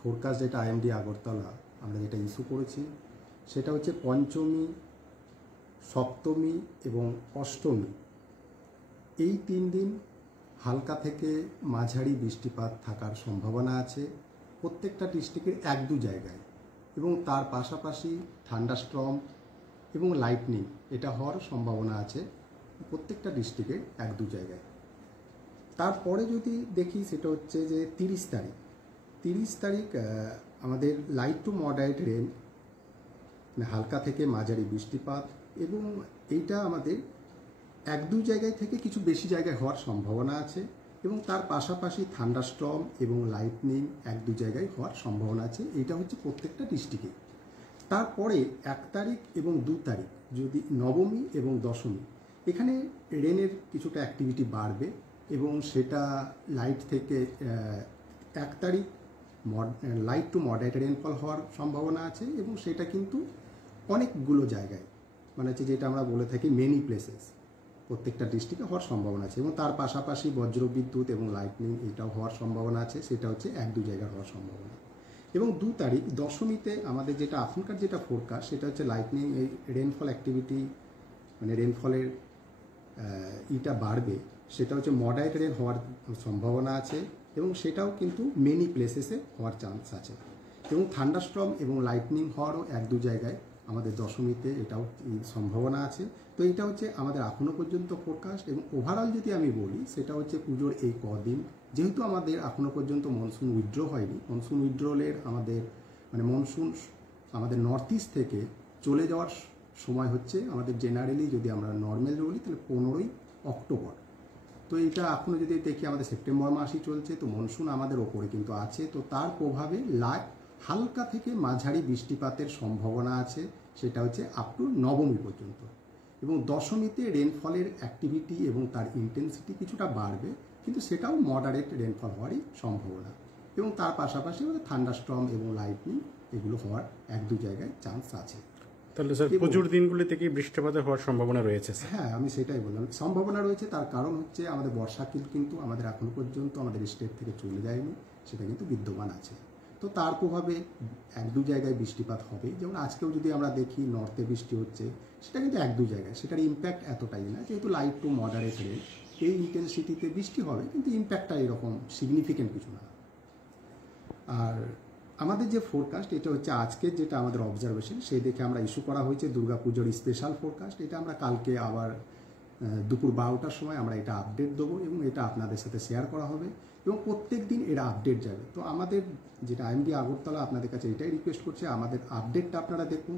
ফোরকাস্ট, যেটা আইএমডি আগরতলা আমরা যেটা ইস্যু করেছি, সেটা হচ্ছে পঞ্চমী, সপ্তমী এবং অষ্টমী, এই 3 দিন হালকা থেকে মাঝারি বৃষ্টিপাত থাকার সম্ভাবনা আছে প্রত্যেকটা ডিস্ট্রিক্টের 1-2 জায়গায়। এবং তার পাশাপাশি থান্ডারস্টর্ম এবং লাইটনিং এটা হওয়ার সম্ভাবনা আছে প্রত্যেকটা ডিস্ট্রিক্টের 1-2 জায়গায়। তারপরে যদি দেখি সেটা হচ্ছে যে 30 তারিখ আমাদের লাইট টু মডারেট রেন, হালকা থেকে মাঝারি বৃষ্টিপাত, এবং এইটা আমাদের 1-2 জায়গায় থেকে কিছু বেশি জায়গায় হওয়ার সম্ভাবনা আছে। এবং তার পাশাপাশি থান্ডারস্টর্ম এবং লাইটনিং 1-2 জায়গায় হওয়ার সম্ভাবনা আছে। এইটা হচ্ছে প্রত্যেকটা ডিস্ট্রিক্টে। তারপরে 1 তারিখ এবং 2 তারিখ যদি নবমী এবং দশমী, এখানে রেনের কিছুটা অ্যাক্টিভিটি বাড়বে এবং সেটা লাইট থেকে 1 তারিখ লাইট টু মডারেট রেনফল হওয়ার সম্ভাবনা আছে। এবং সেটা কিন্তু অনেকগুলো জায়গায়, হচ্ছে যেটা আমরা বলে থাকি মেনি প্লেসেস, প্রত্যেকটা ডিস্ট্রিক্টে হওয়ার সম্ভাবনা আছে। এবং তার পাশাপাশি বজ্রবিদ্যুৎ এবং লাইটনিং এটাও হওয়ার সম্ভাবনা আছে, সেটা হচ্ছে 1-2 জায়গায় হওয়ার সম্ভাবনা। এবং 2 তারিখ দশমীতে আমাদের যেটা এখনকার যেটা ফোরকাস্ট, সেটা হচ্ছে লাইটনিং, এই রেনফল অ্যাক্টিভিটি, রেনফলের ইটা বাড়বে, সেটা হচ্ছে মডারেট রেন হওয়ার সম্ভাবনা আছে এবং সেটাও কিন্তু মেনি প্লেসেসে হওয়ার চান্স আছে। এবং থান্ডারস্টর্ম এবং লাইটনিং হওয়ারও 1-2 জায়গায় আমাদের দশমীতে এটাও সম্ভাবনা আছে। তো এটা হচ্ছে আমাদের এখনও পর্যন্ত ফোরকাস্ট। এবং ওভারঅল যদি আমি বলি সেটা হচ্ছে পুজোর এই কদিন, যেহেতু আমাদের এখনও পর্যন্ত মনসুন উইথড্র হয়নি, মনসুন উইথড্রলের আমাদের মনসুন আমাদের নর্থ ইস্ট থেকে চলে যাওয়ার সময় হচ্ছে আমাদের জেনারেলি, যদি আমরা নর্মাল বলি তাহলে 15ই অক্টোবর। তো এটা এখনও যদি দেখি আমাদের সেপ্টেম্বর মাসই চলছে, তো মনসুন আমাদের ওপরে কিন্তু আছে। তো তার প্রভাবে হালকা থেকে মাঝারি বৃষ্টিপাতের সম্ভাবনা আছে, সেটা হচ্ছে আপ টু নবমী পর্যন্ত। এবং দশমীতে রেনফলের অ্যাক্টিভিটি এবং তার ইন্টেন্সিটি কিছুটা বাড়বে, কিন্তু সেটাও মডারেট রেনফল হওয়ারই সম্ভাবনা। এবং তার পাশাপাশি থান্ডারস্টর্ম এবং লাইটনিং এগুলো হওয়ার এক দু জায়গায় চান্স আছে। তাহলে স্যার পুজোর দিনগুলি থেকে বৃষ্টিপাতের হওয়ার সম্ভাবনা রয়েছে স্যার? হ্যাঁ, আমি সেটাই বললাম, সম্ভাবনা রয়েছে। তার কারণ হচ্ছে আমাদের বর্ষাকাল কিন্তু আমাদের এখনো পর্যন্ত আমাদের স্টেট থেকে চলে যায়নি, সেটা কিন্তু বিদ্যমান আছে। তো তার প্রভাবে এক দু জায়গায় বৃষ্টিপাত হবে। যেমন আজকেও যদি আমরা দেখি নর্থে বৃষ্টি হচ্ছে, সেটা কিন্তু এক দু জায়গায়, সেটার ইম্প্যাক্ট এতটাই না, যেহেতু লাইট টু মডারেট রেন, এই ইন্টেন্সিটিতে বৃষ্টি হবে, কিন্তু ইম্প্যাক্টটা এরকম সিগনিফিকেন্ট কিছু না। আর আমাদের যে ফোরকাস্ট, এটা হচ্ছে আজকের যেটা আমাদের অবজারভেশন, সেই দেখে আমরা ইস্যু করা হয়েছে দুর্গাপুজোর স্পেশাল ফোরকাস্ট। এটা আমরা কালকে আবার দুপুর 12টার সময় আমরা এটা আপডেট দেবো এবং এটা আপনাদের সাথে শেয়ার করা হবে এবং প্রত্যেক দিন এটা আপডেট যাবে। তো আমাদের যেটা আইএমডি আগরতলা আপনাদের কাছে এটাই রিকোয়েস্ট করছে, আমাদের আপডেটটা আপনারা দেখুন।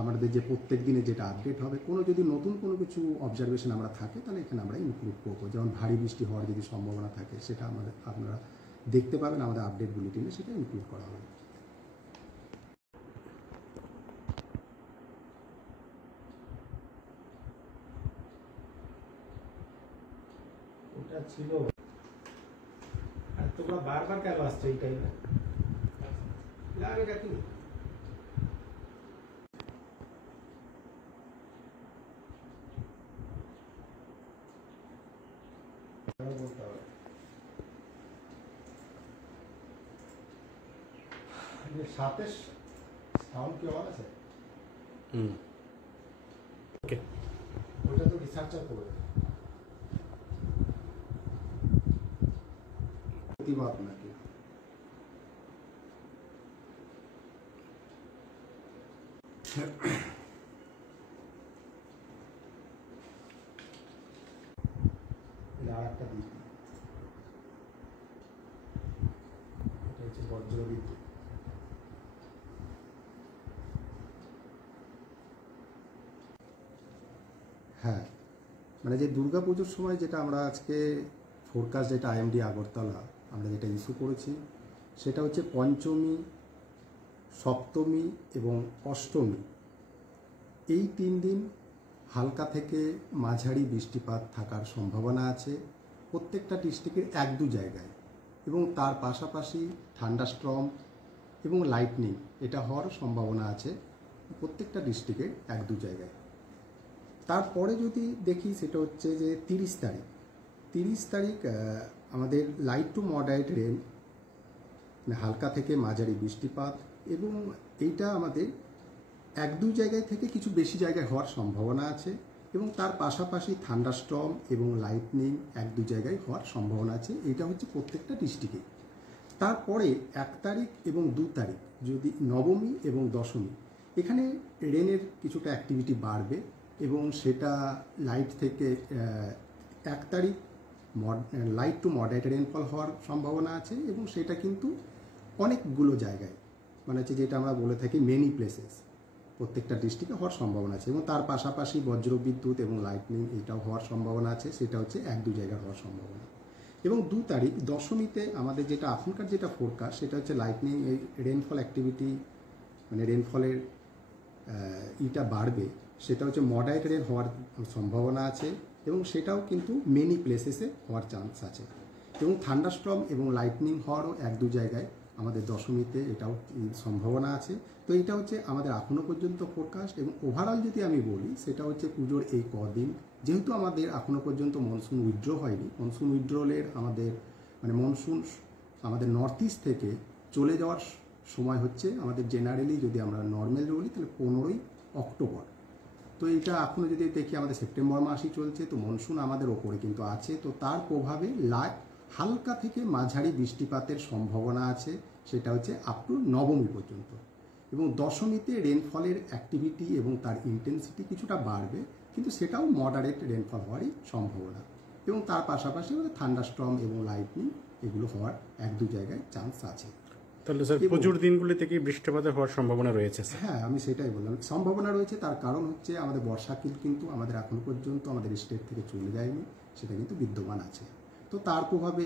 আমাদের যে প্রত্যেক দিনে যেটা আপডেট হবে, কোনো যদি নতুন কোনো কিছু অবজারভেশন আমরা থাকে, তাহলে এখানে আমরা ইনক্লুড করবো। যেমন ভারী বৃষ্টি হওয়ার যদি সম্ভাবনা থাকে, সেটা আমাদের আপনারা দেখতে পাবেন আমাদের আপডেট বুলেটিনে, সেটা ইনক্লুড করা হবে। ওটা ছিল, আর তোমরা বারবার কেন আসছো এই টাইমে? এটা কি বলতে হবে? সাথে সাউন্ড কি অন আছে? ওকে, ওটা তো রিসার্চার করবে। প্রতিবাদ নাকি? আর একটা দিক, এটা হচ্ছে বজ্রবিদ্যুৎ। হ্যাঁ, মানে যে দুর্গাপুজোর সময় যেটা আমরা আজকে ফোরকাস্ট, যেটা আইএমডি আগরতলা আমরা যেটা ইস্যু করেছি, সেটা হচ্ছে পঞ্চমী, সপ্তমী এবং অষ্টমী, এই 3 দিন হালকা থেকে মাঝারি বৃষ্টিপাত থাকার সম্ভাবনা আছে প্রত্যেকটা ডিস্ট্রিক্টের এক দু জায়গায়, এবং তার পাশাপাশি থান্ডারস্টর্ম এবং লাইটনিং এটা হওয়ার সম্ভাবনা আছে প্রত্যেকটা ডিস্ট্রিক্টের এক দু জায়গায়। তারপরে যদি দেখি, সেটা হচ্ছে যে 30 তারিখ আমাদের লাইট টু মডারেট রেন, মানে হালকা থেকে মাঝারি বৃষ্টিপাত, এবং এইটা আমাদের এক দু জায়গায় থেকে কিছু বেশি জায়গায় হওয়ার সম্ভাবনা আছে, এবং তার পাশাপাশি থান্ডারস্টর্ম এবং লাইটনিং এক দু জায়গায় হওয়ার সম্ভাবনা আছে। এটা হচ্ছে প্রত্যেকটা ডিস্ট্রিক্টে। তারপরে 1 তারিখ এবং 2 তারিখ যদি নবমী এবং দশমী, এখানে রেনের কিছুটা অ্যাক্টিভিটি বাড়বে, এবং সেটা লাইট থেকে 1 তারিখ লাইট টু মডারেট রেনফল হওয়ার সম্ভাবনা আছে, এবং সেটা কিন্তু অনেকগুলো জায়গায়, মানে হচ্ছে যেটা আমরা বলে থাকি মেনি প্লেসেস, প্রত্যেকটা ডিস্ট্রিক্টে হওয়ার সম্ভাবনা আছে। এবং তার পাশাপাশি বজ্রবিদ্যুৎ এবং লাইটনিং এটাও হওয়ার সম্ভাবনা আছে, সেটা হচ্ছে এক দু জায়গায় হওয়ার সম্ভাবনা। এবং 2 তারিখ দশমীতে আমাদের যেটা এখনকার যেটা ফোরকাস্ট, সেটা হচ্ছে লাইটনিং, এই রেনফল অ্যাক্টিভিটি, মানে রেনফলের ইটা বাড়বে, সেটা হচ্ছে মডারেট রেন হওয়ার সম্ভাবনা আছে, এবং সেটাও কিন্তু মেনি প্লেসেসে হওয়ার চান্স আছে। এবং থান্ডারস্টর্ম এবং লাইটনিং হওয়ারও এক দু জায়গায় আমাদের দশমীতে এটাও সম্ভাবনা আছে। তো এটা হচ্ছে আমাদের এখনও পর্যন্ত ফোরকাস্ট। এবং ওভারঅল যদি আমি বলি, সেটা হচ্ছে পুজোর এই কদিন, যেহেতু আমাদের এখনও পর্যন্ত মনসুন উইথড্র হয়নি, মনসুন উইথড্রলের আমাদের মানে মনসুন আমাদের নর্থ ইস্ট থেকে চলে যাওয়ার সময় হচ্ছে আমাদের জেনারেলি, যদি আমরা নর্মাল বলি, তাহলে 15ই অক্টোবর। তো এটা এখনও যদি দেখি আমাদের সেপ্টেম্বর মাসই চলছে, তো মনসুন আমাদের ওপরে কিন্তু আছে। তো তার প্রভাবে হালকা থেকে মাঝারি বৃষ্টিপাতের সম্ভাবনা আছে, সেটা হচ্ছে আপ টু নবমী পর্যন্ত। এবং দশমীতে রেনফলের অ্যাক্টিভিটি এবং তার ইন্টেন্সিটি কিছুটা বাড়বে, কিন্তু সেটাও মডারেট রেনফল হওয়ারই সম্ভাবনা। এবং তার পাশাপাশি থান্ডারস্টর্ম এবং লাইটনিং এগুলো হওয়ার এক দু জায়গায় চান্স আছে। তাহলে স্যার পুজোর দিনগুলি থেকে বৃষ্টিপাতের হওয়ার সম্ভাবনা রয়েছে স্যার? হ্যাঁ, আমি সেটাই বললাম, সম্ভাবনা রয়েছে। তার কারণ হচ্ছে আমাদের বর্ষাকাল কিন্তু আমাদের এখনো পর্যন্ত আমাদের স্টেট থেকে চলে যায়নি, সেটা কিন্তু বিদ্যমান আছে। তো তার প্রভাবে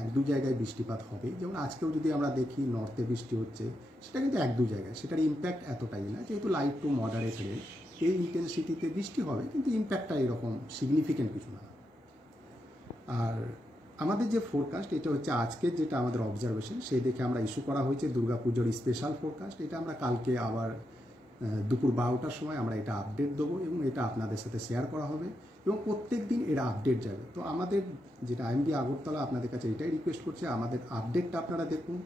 এক দু জায়গায় বৃষ্টিপাত হবে। যেমন আজকেও যদি আমরা দেখি নর্থে বৃষ্টি হচ্ছে, সেটা কিন্তু এক দু জায়গায়, সেটার ইম্প্যাক্ট এতটাই না, যেহেতু লাইট টু মডারেট রেন, এই ইন্টেন্সিটিতে বৃষ্টি হবে, কিন্তু ইম্প্যাক্টটা এরকম সিগনিফিকেন্ট কিছু না। আর আমাদের যে ফোরকাস্ট, এটা হচ্ছে আজকের যেটা আমাদের অবজারভেশন, সেই দেখে আমরা ইস্যু করা হয়েছে দুর্গাপুজোর স্পেশাল ফোরকাস্ট। এটা আমরা কালকে আবার দুপুর 12টার সময় আমরা এটা আপডেট দেবো এবং এটা আপনাদের সাথে শেয়ার করা হবে এবং প্রত্যেক দিন এটা আপডেট যাবে। তো আমাদের যেটা আইএমডি আগরতলা আপনাদের কাছে এটাই রিকোয়েস্ট করছে, আমাদের আপডেটটা আপনারা দেখুন।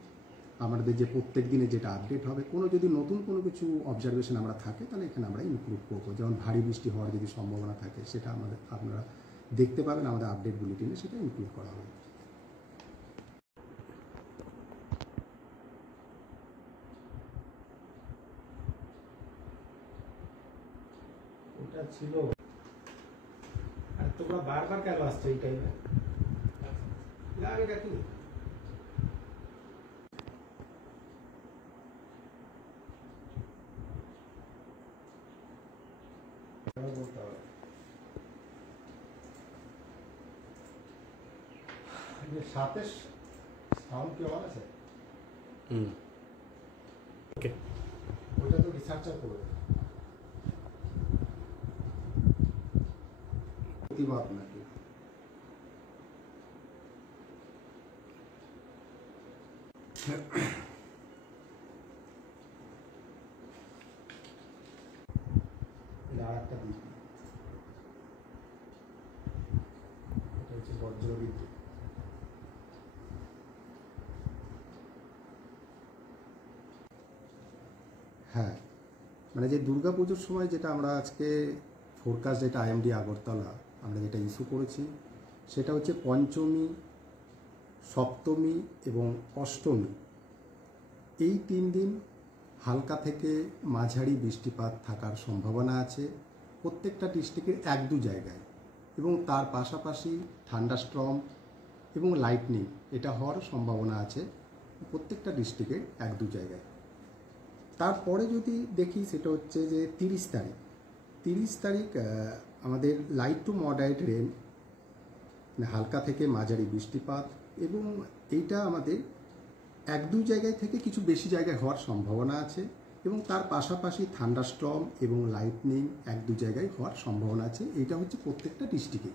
আমাদের যে প্রত্যেক দিনে যেটা আপডেট হবে, কোনো যদি নতুন কোনো কিছু অবজারভেশন আমরা থাকে তাহলে এখানে আমরা ইনক্লুড করবো। যেমন ভারী বৃষ্টি হওয়ার যদি সম্ভাবনা থাকে, সেটা আপনারা দেখতে পাবেন আমাদের আপডেট বুলেটিনে, সেটা ইনক্লুড করা হবে। ওটা ছিল, আর তোমরা বারবার কেন আসছো এই টাইমে? এটা কি বলতে হবে? সাথে সাউন্ড কি অন আছে? ওকে, ওইটা তো রিসার্চার করবে। প্রতিবাদ নাকি? আর একটা দিক, এটা হচ্ছে বজ্রবিদ্যুৎ। হ্যাঁ, মানে যে দুর্গাপুজোর সময় যেটা আমরা আজকে ফোরকাস্ট, যেটা আইএমডি আগরতলা আমরা যেটা ইস্যু করেছি, সেটা হচ্ছে পঞ্চমী, সপ্তমী এবং অষ্টমী, এই 3 দিন হালকা থেকে মাঝারি বৃষ্টিপাত থাকার সম্ভাবনা আছে প্রত্যেকটা ডিস্ট্রিক্টের 1-2 জায়গায়, এবং তার পাশাপাশি থান্ডারস্টর্ম এবং লাইটনিং এটা হওয়ার সম্ভাবনা আছে প্রত্যেকটা ডিস্ট্রিক্টের 1-2 জায়গায়। তারপরে যদি দেখি, সেটা হচ্ছে যে 30 তারিখ আমাদের লাইট টু মডারেট রেন, মানে হালকা থেকে মাঝারি বৃষ্টিপাত, এবং এইটা আমাদের 1-2 জায়গায় থেকে কিছু বেশি জায়গায় হওয়ার সম্ভাবনা আছে, এবং তার পাশাপাশি থান্ডারস্টর্ম এবং লাইটনিং 1-2 জায়গায় হওয়ার সম্ভাবনা আছে। এইটা হচ্ছে প্রত্যেকটা ডিস্ট্রিক্টে।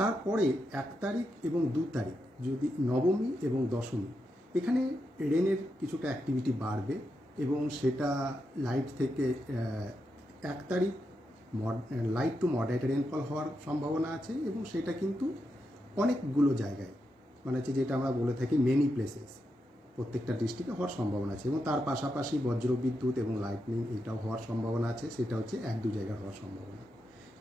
তারপরে 1 তারিখ এবং 2 তারিখ যদি নবমী এবং দশমী, এখানে রেনের কিছুটা অ্যাক্টিভিটি বাড়বে, এবং সেটা লাইট থেকে 1 তারিখ লাইট টু মডারেট রেনফল হওয়ার সম্ভাবনা আছে, এবং সেটা কিন্তু অনেকগুলো জায়গায়, মানে হচ্ছে যেটা আমরা বলে থাকি মেনি প্লেসেস, প্রত্যেকটা ডিস্ট্রিক্টে হওয়ার সম্ভাবনা আছে। এবং তার পাশাপাশি বজ্রবিদ্যুৎ এবং লাইটনিং এটাও হওয়ার সম্ভাবনা আছে, সেটা হচ্ছে 1-2 জায়গায় হওয়ার সম্ভাবনা।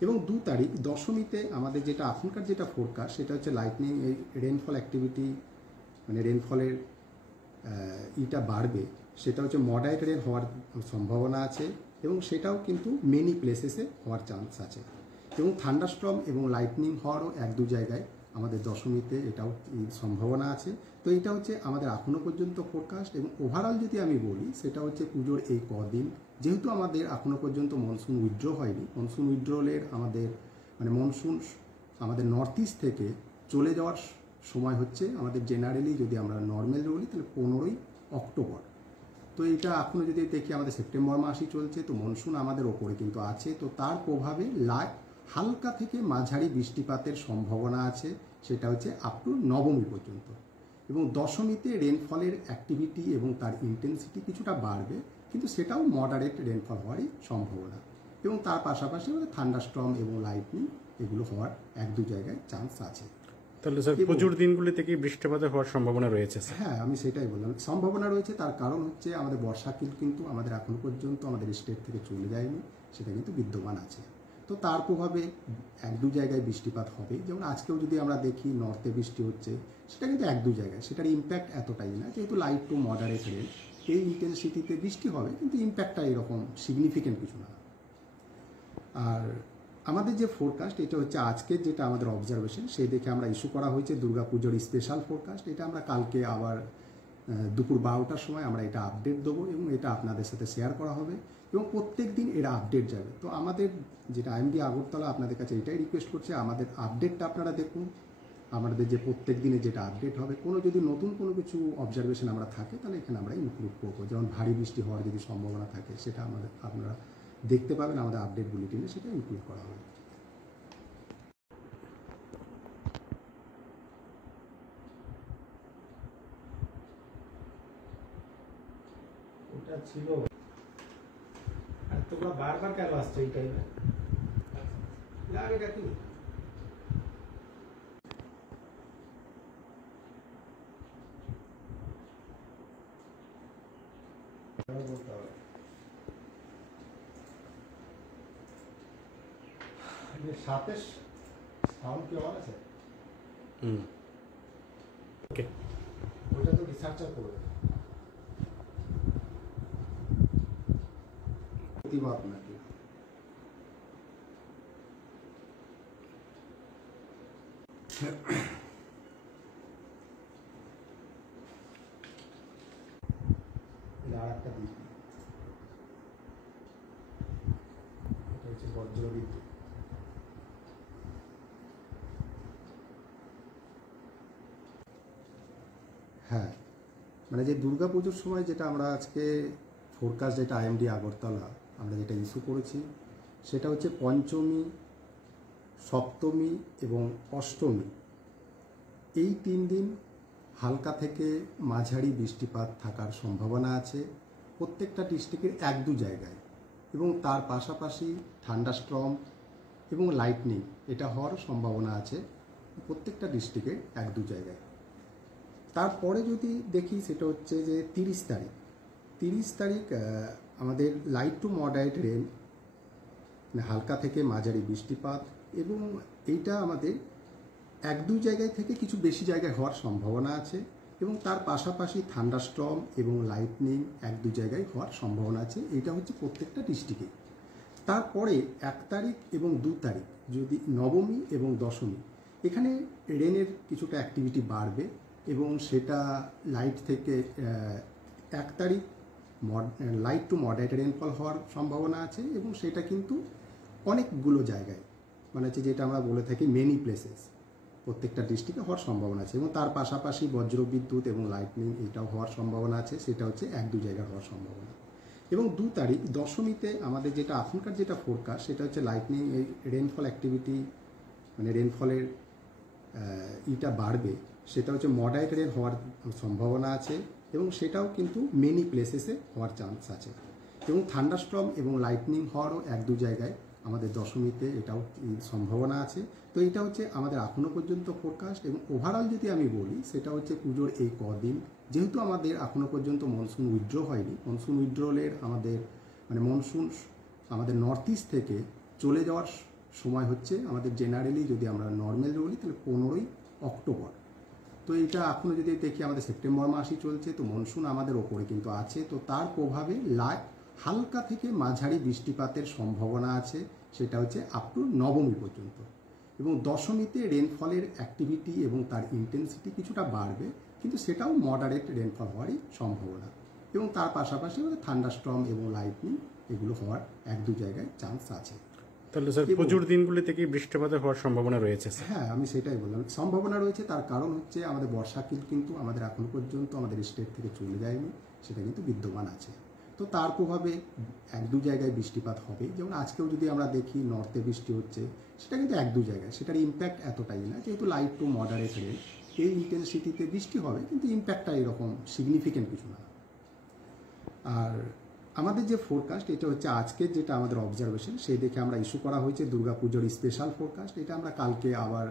এবং 2 তারিখ দশমীতে আমাদের যেটা এখনকার যেটা ফোরকাস্ট, সেটা হচ্ছে লাইটনিং, এই রেনফল অ্যাক্টিভিটি, মানে রেনফলের ইটা বাড়বে, সেটা হচ্ছে মডারেট রেন হওয়ার সম্ভাবনা আছে, এবং সেটাও কিন্তু মেনি প্লেসেসে হওয়ার চান্স আছে। এবং থান্ডারস্টর্ম এবং লাইটনিং হওয়ারও 1-2 জায়গায় আমাদের দশমীতে এটাও সম্ভাবনা আছে। তো এটা হচ্ছে আমাদের এখনও পর্যন্ত ফোরকাস্ট। এবং ওভারঅল যদি আমি বলি, সেটা হচ্ছে পুজোর এই কদিন, যেহেতু আমাদের এখনও পর্যন্ত মনসুন উইথড্র হয়নি, মনসুন উইথড্রলের আমাদের মানে মনসুন আমাদের নর্থ ইস্ট থেকে চলে যাওয়ার সময় হচ্ছে আমাদের জেনারেলি, যদি আমরা নর্মাল বলি তাহলে 15ই অক্টোবর। তো এটা এখনও যদি দেখি আমাদের সেপ্টেম্বর মাসই চলছে, তো মনসুন আমাদের ওপরে কিন্তু আছে। তো তার প্রভাবে হালকা থেকে মাঝারি বৃষ্টিপাতের সম্ভাবনা আছে, সেটা হচ্ছে আপ টু নবমী পর্যন্ত। এবং দশমীতে রেনফলের অ্যাক্টিভিটি এবং তার ইন্টেন্সিটি কিছুটা বাড়বে, কিন্তু সেটাও মডারেট রেনফল হওয়ারই সম্ভাবনা। এবং তার পাশাপাশি আমাদের থান্ডারস্টর্ম এবং লাইটনিং এগুলো হওয়ার 1-2 জায়গায় চান্স আছে। তাহলে স্যার পুজোর দিনগুলিতে কি বৃষ্টিপাত হওয়ার সম্ভাবনা রয়েছে স্যার? হ্যাঁ, আমি সেটাই বললাম, সম্ভাবনা রয়েছে। তার কারণ হচ্ছে আমাদের বর্ষাকাল কিন্তু আমাদের এখনো পর্যন্ত আমাদের স্টেট থেকে চলে যায়নি, সেটা কিন্তু বিদ্যমান আছে। তো তার প্রভাবে 1-2 জায়গায় বৃষ্টিপাত হবে। যেমন আজকেও যদি আমরা দেখি নর্থে বৃষ্টি হচ্ছে, সেটা কিন্তু 1-2 জায়গায়, সেটার ইম্প্যাক্ট এতটাই না, যেহেতু লাইট টু মডারেট রেন, এই ইন্টেন্সিটিতে বৃষ্টি হবে, কিন্তু ইম্প্যাক্টটা এরকম সিগনিফিকেন্ট কিছু না। আর আমাদের যে ফোরকাস্ট, এটা হচ্ছে আজকের যেটা আমাদের অবজারভেশন, সেই দেখে আমরা ইস্যু করা হয়েছে দুর্গাপুজোর স্পেশাল ফোরকাস্ট। এটা আমরা কালকে আবার দুপুর 12টার সময় আমরা এটা আপডেট দেবো এবং এটা আপনাদের সাথে শেয়ার করা হবে, এবং প্রত্যেক দিন এটা আপডেট যাবে। তো আমাদের যেটা আইএমডি আগরতলা আপনাদের কাছে এটাই রিকোয়েস্ট করছে, আমাদের আপডেটটা আপনারা দেখুন। আমাদের যে প্রত্যেক দিনে যেটা আপডেট হবে, কোনো যদি নতুন কোনো কিছু অবজারভেশন আমরা থাকে তাহলে এখানে আমরা ইনক্লুড করবো। যেমন ভারী বৃষ্টি হওয়ার যদি সম্ভাবনা থাকে, সেটা আপনারা দেখতে পাবেন আমাদের আপডেট বুলেটিনে, সেটা ইনক্লুড করা হবে। ওটা ছিল, আর তোমরা বারবার কেন আসছো এই টাইমে? এটা কি বলতে হবে? সাথে সাউন্ড কি অন আছে? ওকে, ওটা তো রিসার্চার করবে। প্রতিবাদ নাকি? আর একটা দিক, এটা হচ্ছে বজ্রবিদ্যুৎ। হ্যাঁ, মানে যে দুর্গাপুজোর সময় যেটা আমরা আজকে ফোরকাস্ট, যেটা আইএমডি আগরতলা আমরা যেটা ইস্যু করেছি, সেটা হচ্ছে পঞ্চমী, সপ্তমী এবং অষ্টমী, এই 3 দিন হালকা থেকে মাঝারি বৃষ্টিপাত থাকার সম্ভাবনা আছে প্রত্যেকটা ডিস্ট্রিক্টের 1-2 জায়গায়, এবং তার পাশাপাশি থান্ডারস্টর্ম এবং লাইটনিং এটা হওয়ার সম্ভাবনা আছে প্রত্যেকটা ডিস্ট্রিক্টের 1-2 জায়গায়। তারপরে যদি দেখি সেটা হচ্ছে যে 30 তারিখ আমাদের লাইট টু মডারেট রেন, মানে হালকা থেকে মাঝারি বৃষ্টিপাত, এবং এইটা আমাদের 1-2 জায়গায় থেকে কিছু বেশি জায়গায় হওয়ার সম্ভাবনা আছে, এবং তার পাশাপাশি থান্ডারস্টর্ম এবং লাইটনিং 1-2 জায়গায় হওয়ার সম্ভাবনা আছে। এটা হচ্ছে প্রত্যেকটা ডিস্ট্রিক্টে। তারপরে 1 তারিখ এবং 2 তারিখ যদি নবমী এবং দশমী, এখানে রেনের কিছুটা অ্যাক্টিভিটি বাড়বে, এবং সেটা লাইট থেকে 1 তারিখ লাইট টু মডারেট রেনফল হওয়ার সম্ভাবনা আছে, এবং সেটা কিন্তু অনেকগুলো জায়গায়, মানে হচ্ছে যেটা আমরা বলে থাকি মেনি প্লেসেস, প্রত্যেকটা ডিস্ট্রিক্টে হওয়ার সম্ভাবনা আছে, এবং তার পাশাপাশি বজ্রবিদ্যুৎ এবং লাইটনিং এটাও হওয়ার সম্ভাবনা আছে, সেটা হচ্ছে 1-2 জায়গায় হওয়ার সম্ভাবনা। এবং 2 তারিখ দশমীতে আমাদের যেটা এখনকার যেটা ফোরকাস্ট, সেটা হচ্ছে লাইটনিং, এই রেনফল অ্যাক্টিভিটি, মানে রেনফলের ইটা বাড়বে, সেটা হচ্ছে মডারেট রেন হওয়ার সম্ভাবনা আছে, এবং সেটাও কিন্তু মেনি প্লেসেসে হওয়ার চান্স আছে, এবং থান্ডারস্টর্ম এবং লাইটনিং হওয়ারও 1-2 জায়গায় আমাদের দশমীতে এটাও সম্ভাবনা আছে। তো এটা হচ্ছে আমাদের এখনও পর্যন্ত ফোরকাস্ট, এবং ওভারঅল যদি আমি বলি সেটা হচ্ছে পুজোর এই কদিন, যেহেতু আমাদের এখনও পর্যন্ত মনসুন উইথড্র হয়নি, মনসুন উইথড্রলের আমাদের মানে মনসুন আমাদের নর্থ ইস্ট থেকে চলে যাওয়ার সময় হচ্ছে আমাদের জেনারেলি, যদি আমরা নর্মাল বলি তাহলে 15ই অক্টোবর। তো এটা এখনও যদি দেখি আমাদের সেপ্টেম্বর মাসই চলছে, তো মনসুন আমাদের ওপরে কিন্তু আছে, তো তার প্রভাবে হালকা থেকে মাঝারি বৃষ্টিপাতের সম্ভাবনা আছে, সেটা হচ্ছে আপ টু নবমী পর্যন্ত, এবং দশমীতে রেনফলের অ্যাক্টিভিটি এবং তার ইন্টেন্সিটি কিছুটা বাড়বে, কিন্তু সেটাও মডারেট রেনফল হওয়ারই সম্ভাবনা, এবং তার পাশাপাশি আমাদের থান্ডারস্টর্ম এবং লাইটনিং এগুলো হওয়ার 1-2 জায়গায় চান্স আছে। তাহলে স্যার পুজোর দিনগুলি থেকে বৃষ্টিপাতের হওয়ার সম্ভাবনা রয়েছে স্যার? হ্যাঁ, আমি সেটাই বললাম, সম্ভাবনা রয়েছে। তার কারণ হচ্ছে আমাদের বর্ষাকাল কিন্তু আমাদের এখন পর্যন্ত আমাদের স্টেট থেকে চলে যায়নি, সেটা কিন্তু বিদ্যমান আছে। তো তার প্রভাবে 1-2 জায়গায় বৃষ্টিপাত হবে, যেমন আজকেও যদি আমরা দেখি নর্থে বৃষ্টি হচ্ছে, সেটা কিন্তু 1-2 জায়গায়, সেটার ইম্প্যাক্ট এতটাই না, যেহেতু লাইট টু মডারেট রেন, এই ইন্টেন্সিটিতে বৃষ্টি হবে, কিন্তু ইম্প্যাক্টটা এরকম সিগনিফিকেন্ট কিছু না। আর আমাদের যে ফোরকাস্ট, এটা হচ্ছে আজকের যেটা আমাদের অবজারভেশন, সেই দেখে আমরা ইস্যু করা হয়েছে দুর্গাপুজোর স্পেশাল ফোরকাস্ট। এটা আমরা কালকে আবার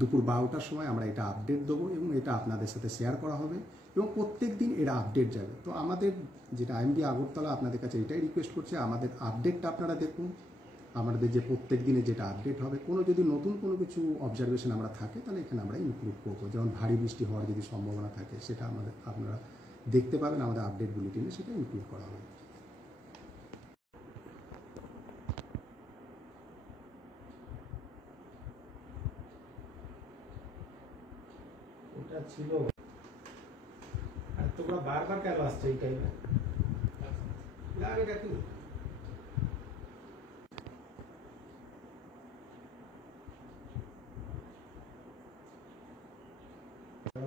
দুপুর 12টার সময় আমরা এটা আপডেট দেবো, এবং এটা আপনাদের সাথে শেয়ার করা হবে, এবং প্রত্যেক দিন এটা আপডেট যাবে। তো আমাদের যেটা আইএমডি আগরতলা আপনাদের কাছে এটাই রিকোয়েস্ট করছে, আমাদের আপডেটটা আপনারা দেখুন, আমাদের যে প্রত্যেক দিনে যেটা আপডেট হবে, কোনো যদি নতুন কোনো কিছু অবজারভেশন আমরা থাকে, তাহলে এখানে আমরা ইনক্লুড করবো। যেমন ভারী বৃষ্টি হওয়ার যদি সম্ভাবনা থাকে, সেটা আপনারা দেখতে পাবেন আমাদের আপডেট বুলেটিনে, সেটা ইনক্লুড করা হবে। ওটা ছিল, আর তোমরা বারবার কেন আসছো এই টাইমে? এটা কি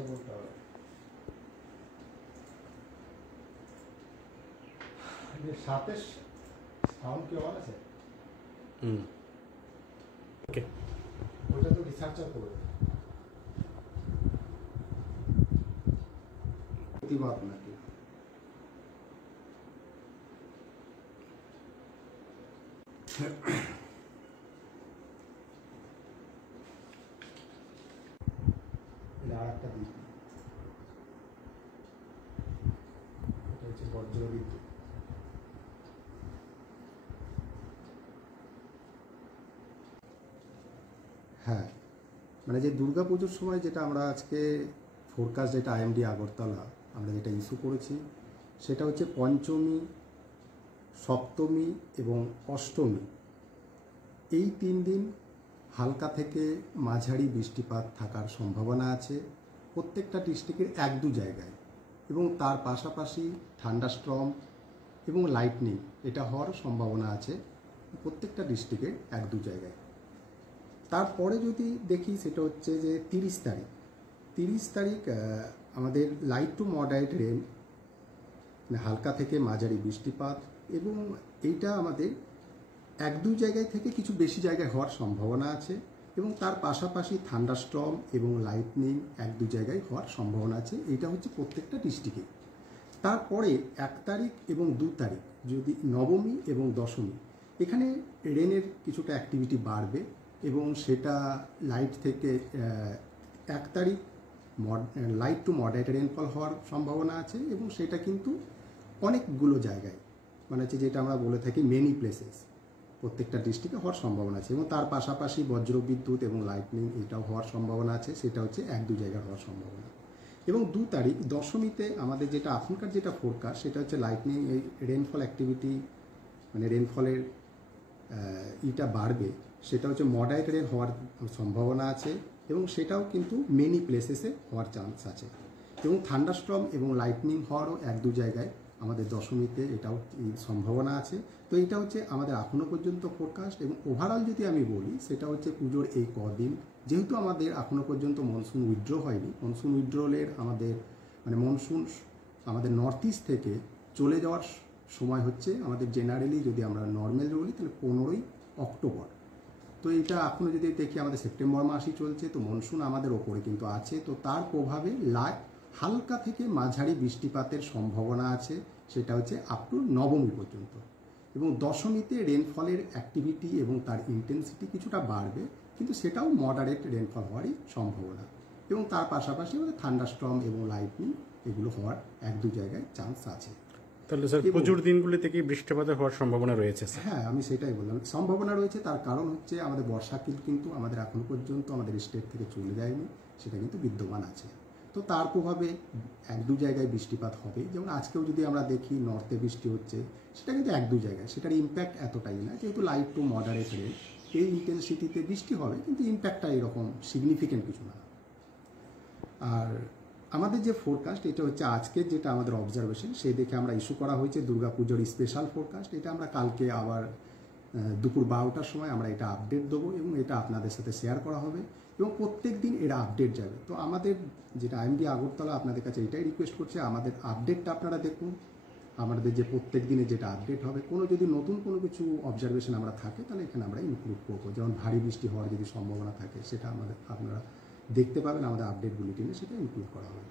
বলতে হবে? সাথে সাউন্ড কি অন আছে? হুম, ওকে। ওটা তো রিসার্চার করবে। প্রতিবাদ নাকি? আর একটা দিক, এটা হচ্ছে বজ্রবিদ্যুৎ। হ্যাঁ, মানে যে দুর্গাপুজোর সময় যেটা আমরা আজকে ফোরকাস্ট যেটা আইএমডি আগরতলা আমরা যেটা ইস্যু করেছি, সেটা হচ্ছে পঞ্চমী, সপ্তমী এবং অষ্টমী, এই 3 দিন হালকা থেকে মাঝারি বৃষ্টিপাত থাকার সম্ভাবনা আছে প্রত্যেকটা ডিস্ট্রিক্টের 1-2 জায়গায়, এবং তার পাশাপাশি থান্ডারস্টর্ম এবং লাইটনিং এটা হওয়ার সম্ভাবনা আছে প্রত্যেকটা ডিস্ট্রিক্টের 1-2 জায়গায়। তারপরে যদি দেখি সেটা হচ্ছে যে 30 তারিখ আমাদের লাইট টু মডারেট রেন, মানে হালকা থেকে মাঝারি বৃষ্টিপাত, এবং এইটা আমাদের 1-2 জায়গায় থেকে কিছু বেশি জায়গায় হওয়ার সম্ভাবনা আছে, এবং তার পাশাপাশি থান্ডারস্টর্ম এবং লাইটনিং 1-2 জায়গায় হওয়ার সম্ভাবনা আছে। এইটা হচ্ছে প্রত্যেকটা ডিস্ট্রিক্টে। তারপরে 1 তারিখ এবং 2 তারিখ যদি নবমী এবং দশমী, এখানে রেনের কিছুটা অ্যাক্টিভিটি বাড়বে, এবং সেটা লাইট থেকে 1 তারিখ লাইট টু মডারেট রেনফল হওয়ার সম্ভাবনা আছে, এবং সেটা কিন্তু অনেকগুলো জায়গায়, মানে হচ্ছে যেটা আমরা বলে থাকি মেনি প্লেসেস, প্রত্যেকটা ডিস্ট্রিক্টে হওয়ার সম্ভাবনা আছে, এবং তার পাশাপাশি বজ্রবিদ্যুৎ এবং লাইটনিং এটাও হওয়ার সম্ভাবনা আছে, সেটা হচ্ছে 1-2 জায়গায় হওয়ার সম্ভাবনা। এবং 2 তারিখ দশমীতে আমাদের যেটা এখনকার যেটা ফোরকাস্ট, সেটা হচ্ছে লাইটনিং এই রেনফল অ্যাক্টিভিটি, মানে রেনফলের ইটা বাড়বে, সেটা হচ্ছে মডারেট রেন হওয়ার সম্ভাবনা আছে, এবং সেটাও কিন্তু মেনি প্লেসেসে হওয়ার চান্স আছে, এবং থান্ডারস্টর্ম এবং লাইটনিং হওয়ারও 1-2 জায়গায় আমাদের দশমীতে এটাও সম্ভাবনা আছে। তো এটা হচ্ছে আমাদের এখনও পর্যন্ত ফোরকাস্ট, এবং ওভারঅল যদি আমি বলি সেটা হচ্ছে পুজোর এই কদিন, যেহেতু আমাদের এখনও পর্যন্ত মনসুন উইথড্র হয়নি, মনসুন উইথড্রলের আমাদের মানে মনসুন আমাদের নর্থ ইস্ট থেকে চলে যাওয়ার সময় হচ্ছে আমাদের জেনারেলি, যদি আমরা নর্মাল বলি তাহলে 15ই অক্টোবর। তো এটা এখনও যদি দেখি আমাদের সেপ্টেম্বর মাসই চলছে, তো মনসুন আমাদের ওপরে কিন্তু আছে, তো তার প্রভাবে হালকা থেকে মাঝারি বৃষ্টিপাতের সম্ভাবনা আছে, সেটা হচ্ছে আপ টু নবমী পর্যন্ত, এবং দশমীতে রেনফলের অ্যাক্টিভিটি এবং তার ইন্টেন্সিটি কিছুটা বাড়বে, কিন্তু সেটাও মডারেট রেনফল হওয়ারই সম্ভাবনা, এবং তার পাশাপাশি আমাদের থান্ডারস্টর্ম এবং লাইটনিং এগুলো হওয়ার 1-2 জায়গায় চান্স আছে। তাহলে স্যার পুজোর দিনগুলিতে কি বৃষ্টিপাত হওয়ার সম্ভাবনা রয়েছে স্যার? হ্যাঁ, আমি সেটাই বললাম, সম্ভাবনা রয়েছে। তার কারণ হচ্ছে আমাদের বর্ষাকাল কিন্তু আমাদের এখন পর্যন্ত আমাদের স্টেট থেকে চলে যায়নি, সেটা কিন্তু বিদ্যমান আছে। তো তার প্রভাবে 1-2 জায়গায় বৃষ্টিপাত হবে, যেমন আজকেও যদি আমরা দেখি নর্থে বৃষ্টি হচ্ছে, সেটা কিন্তু 1-2 জায়গায়, সেটার ইম্প্যাক্ট এতটাই না, যেহেতু লাইট টু মডারেট রেন, এই ইন্টেন্সিটিতে বৃষ্টি হবে, কিন্তু ইম্প্যাক্টটা এরকম সিগনিফিকেন্ট কিছু না। আর আমাদের যে ফোরকাস্ট, এটা হচ্ছে আজকের যেটা আমাদের অবজারভেশন, সেই দেখে আমরা ইস্যু করা হয়েছে দুর্গাপুজোর স্পেশাল ফোরকাস্ট। এটা আমরা কালকে আবার দুপুর 12টার সময় আমরা এটা আপডেট দেবো, এবং এটা আপনাদের সাথে শেয়ার করা হবে, এবং প্রত্যেক দিন এটা আপডেট যাবে। তো আমাদের যেটা আইএমডি আগরতলা আপনাদের কাছে এটাই রিকোয়েস্ট করছে, আমাদের আপডেটটা আপনারা দেখুন, আমাদের যে প্রত্যেক দিনে যেটা আপডেট হবে, কোনো যদি নতুন কোনো কিছু অবজারভেশন আমরা থাকে তাহলে এখানে আমরা ইনক্লুড করবো, যেমন ভারী বৃষ্টি হওয়ার যদি সম্ভাবনা থাকে সেটা আপনারা দেখতে পাবেন আমাদের আপডেট বুলেটিনে, সেটা ইনক্লুড করা হবে।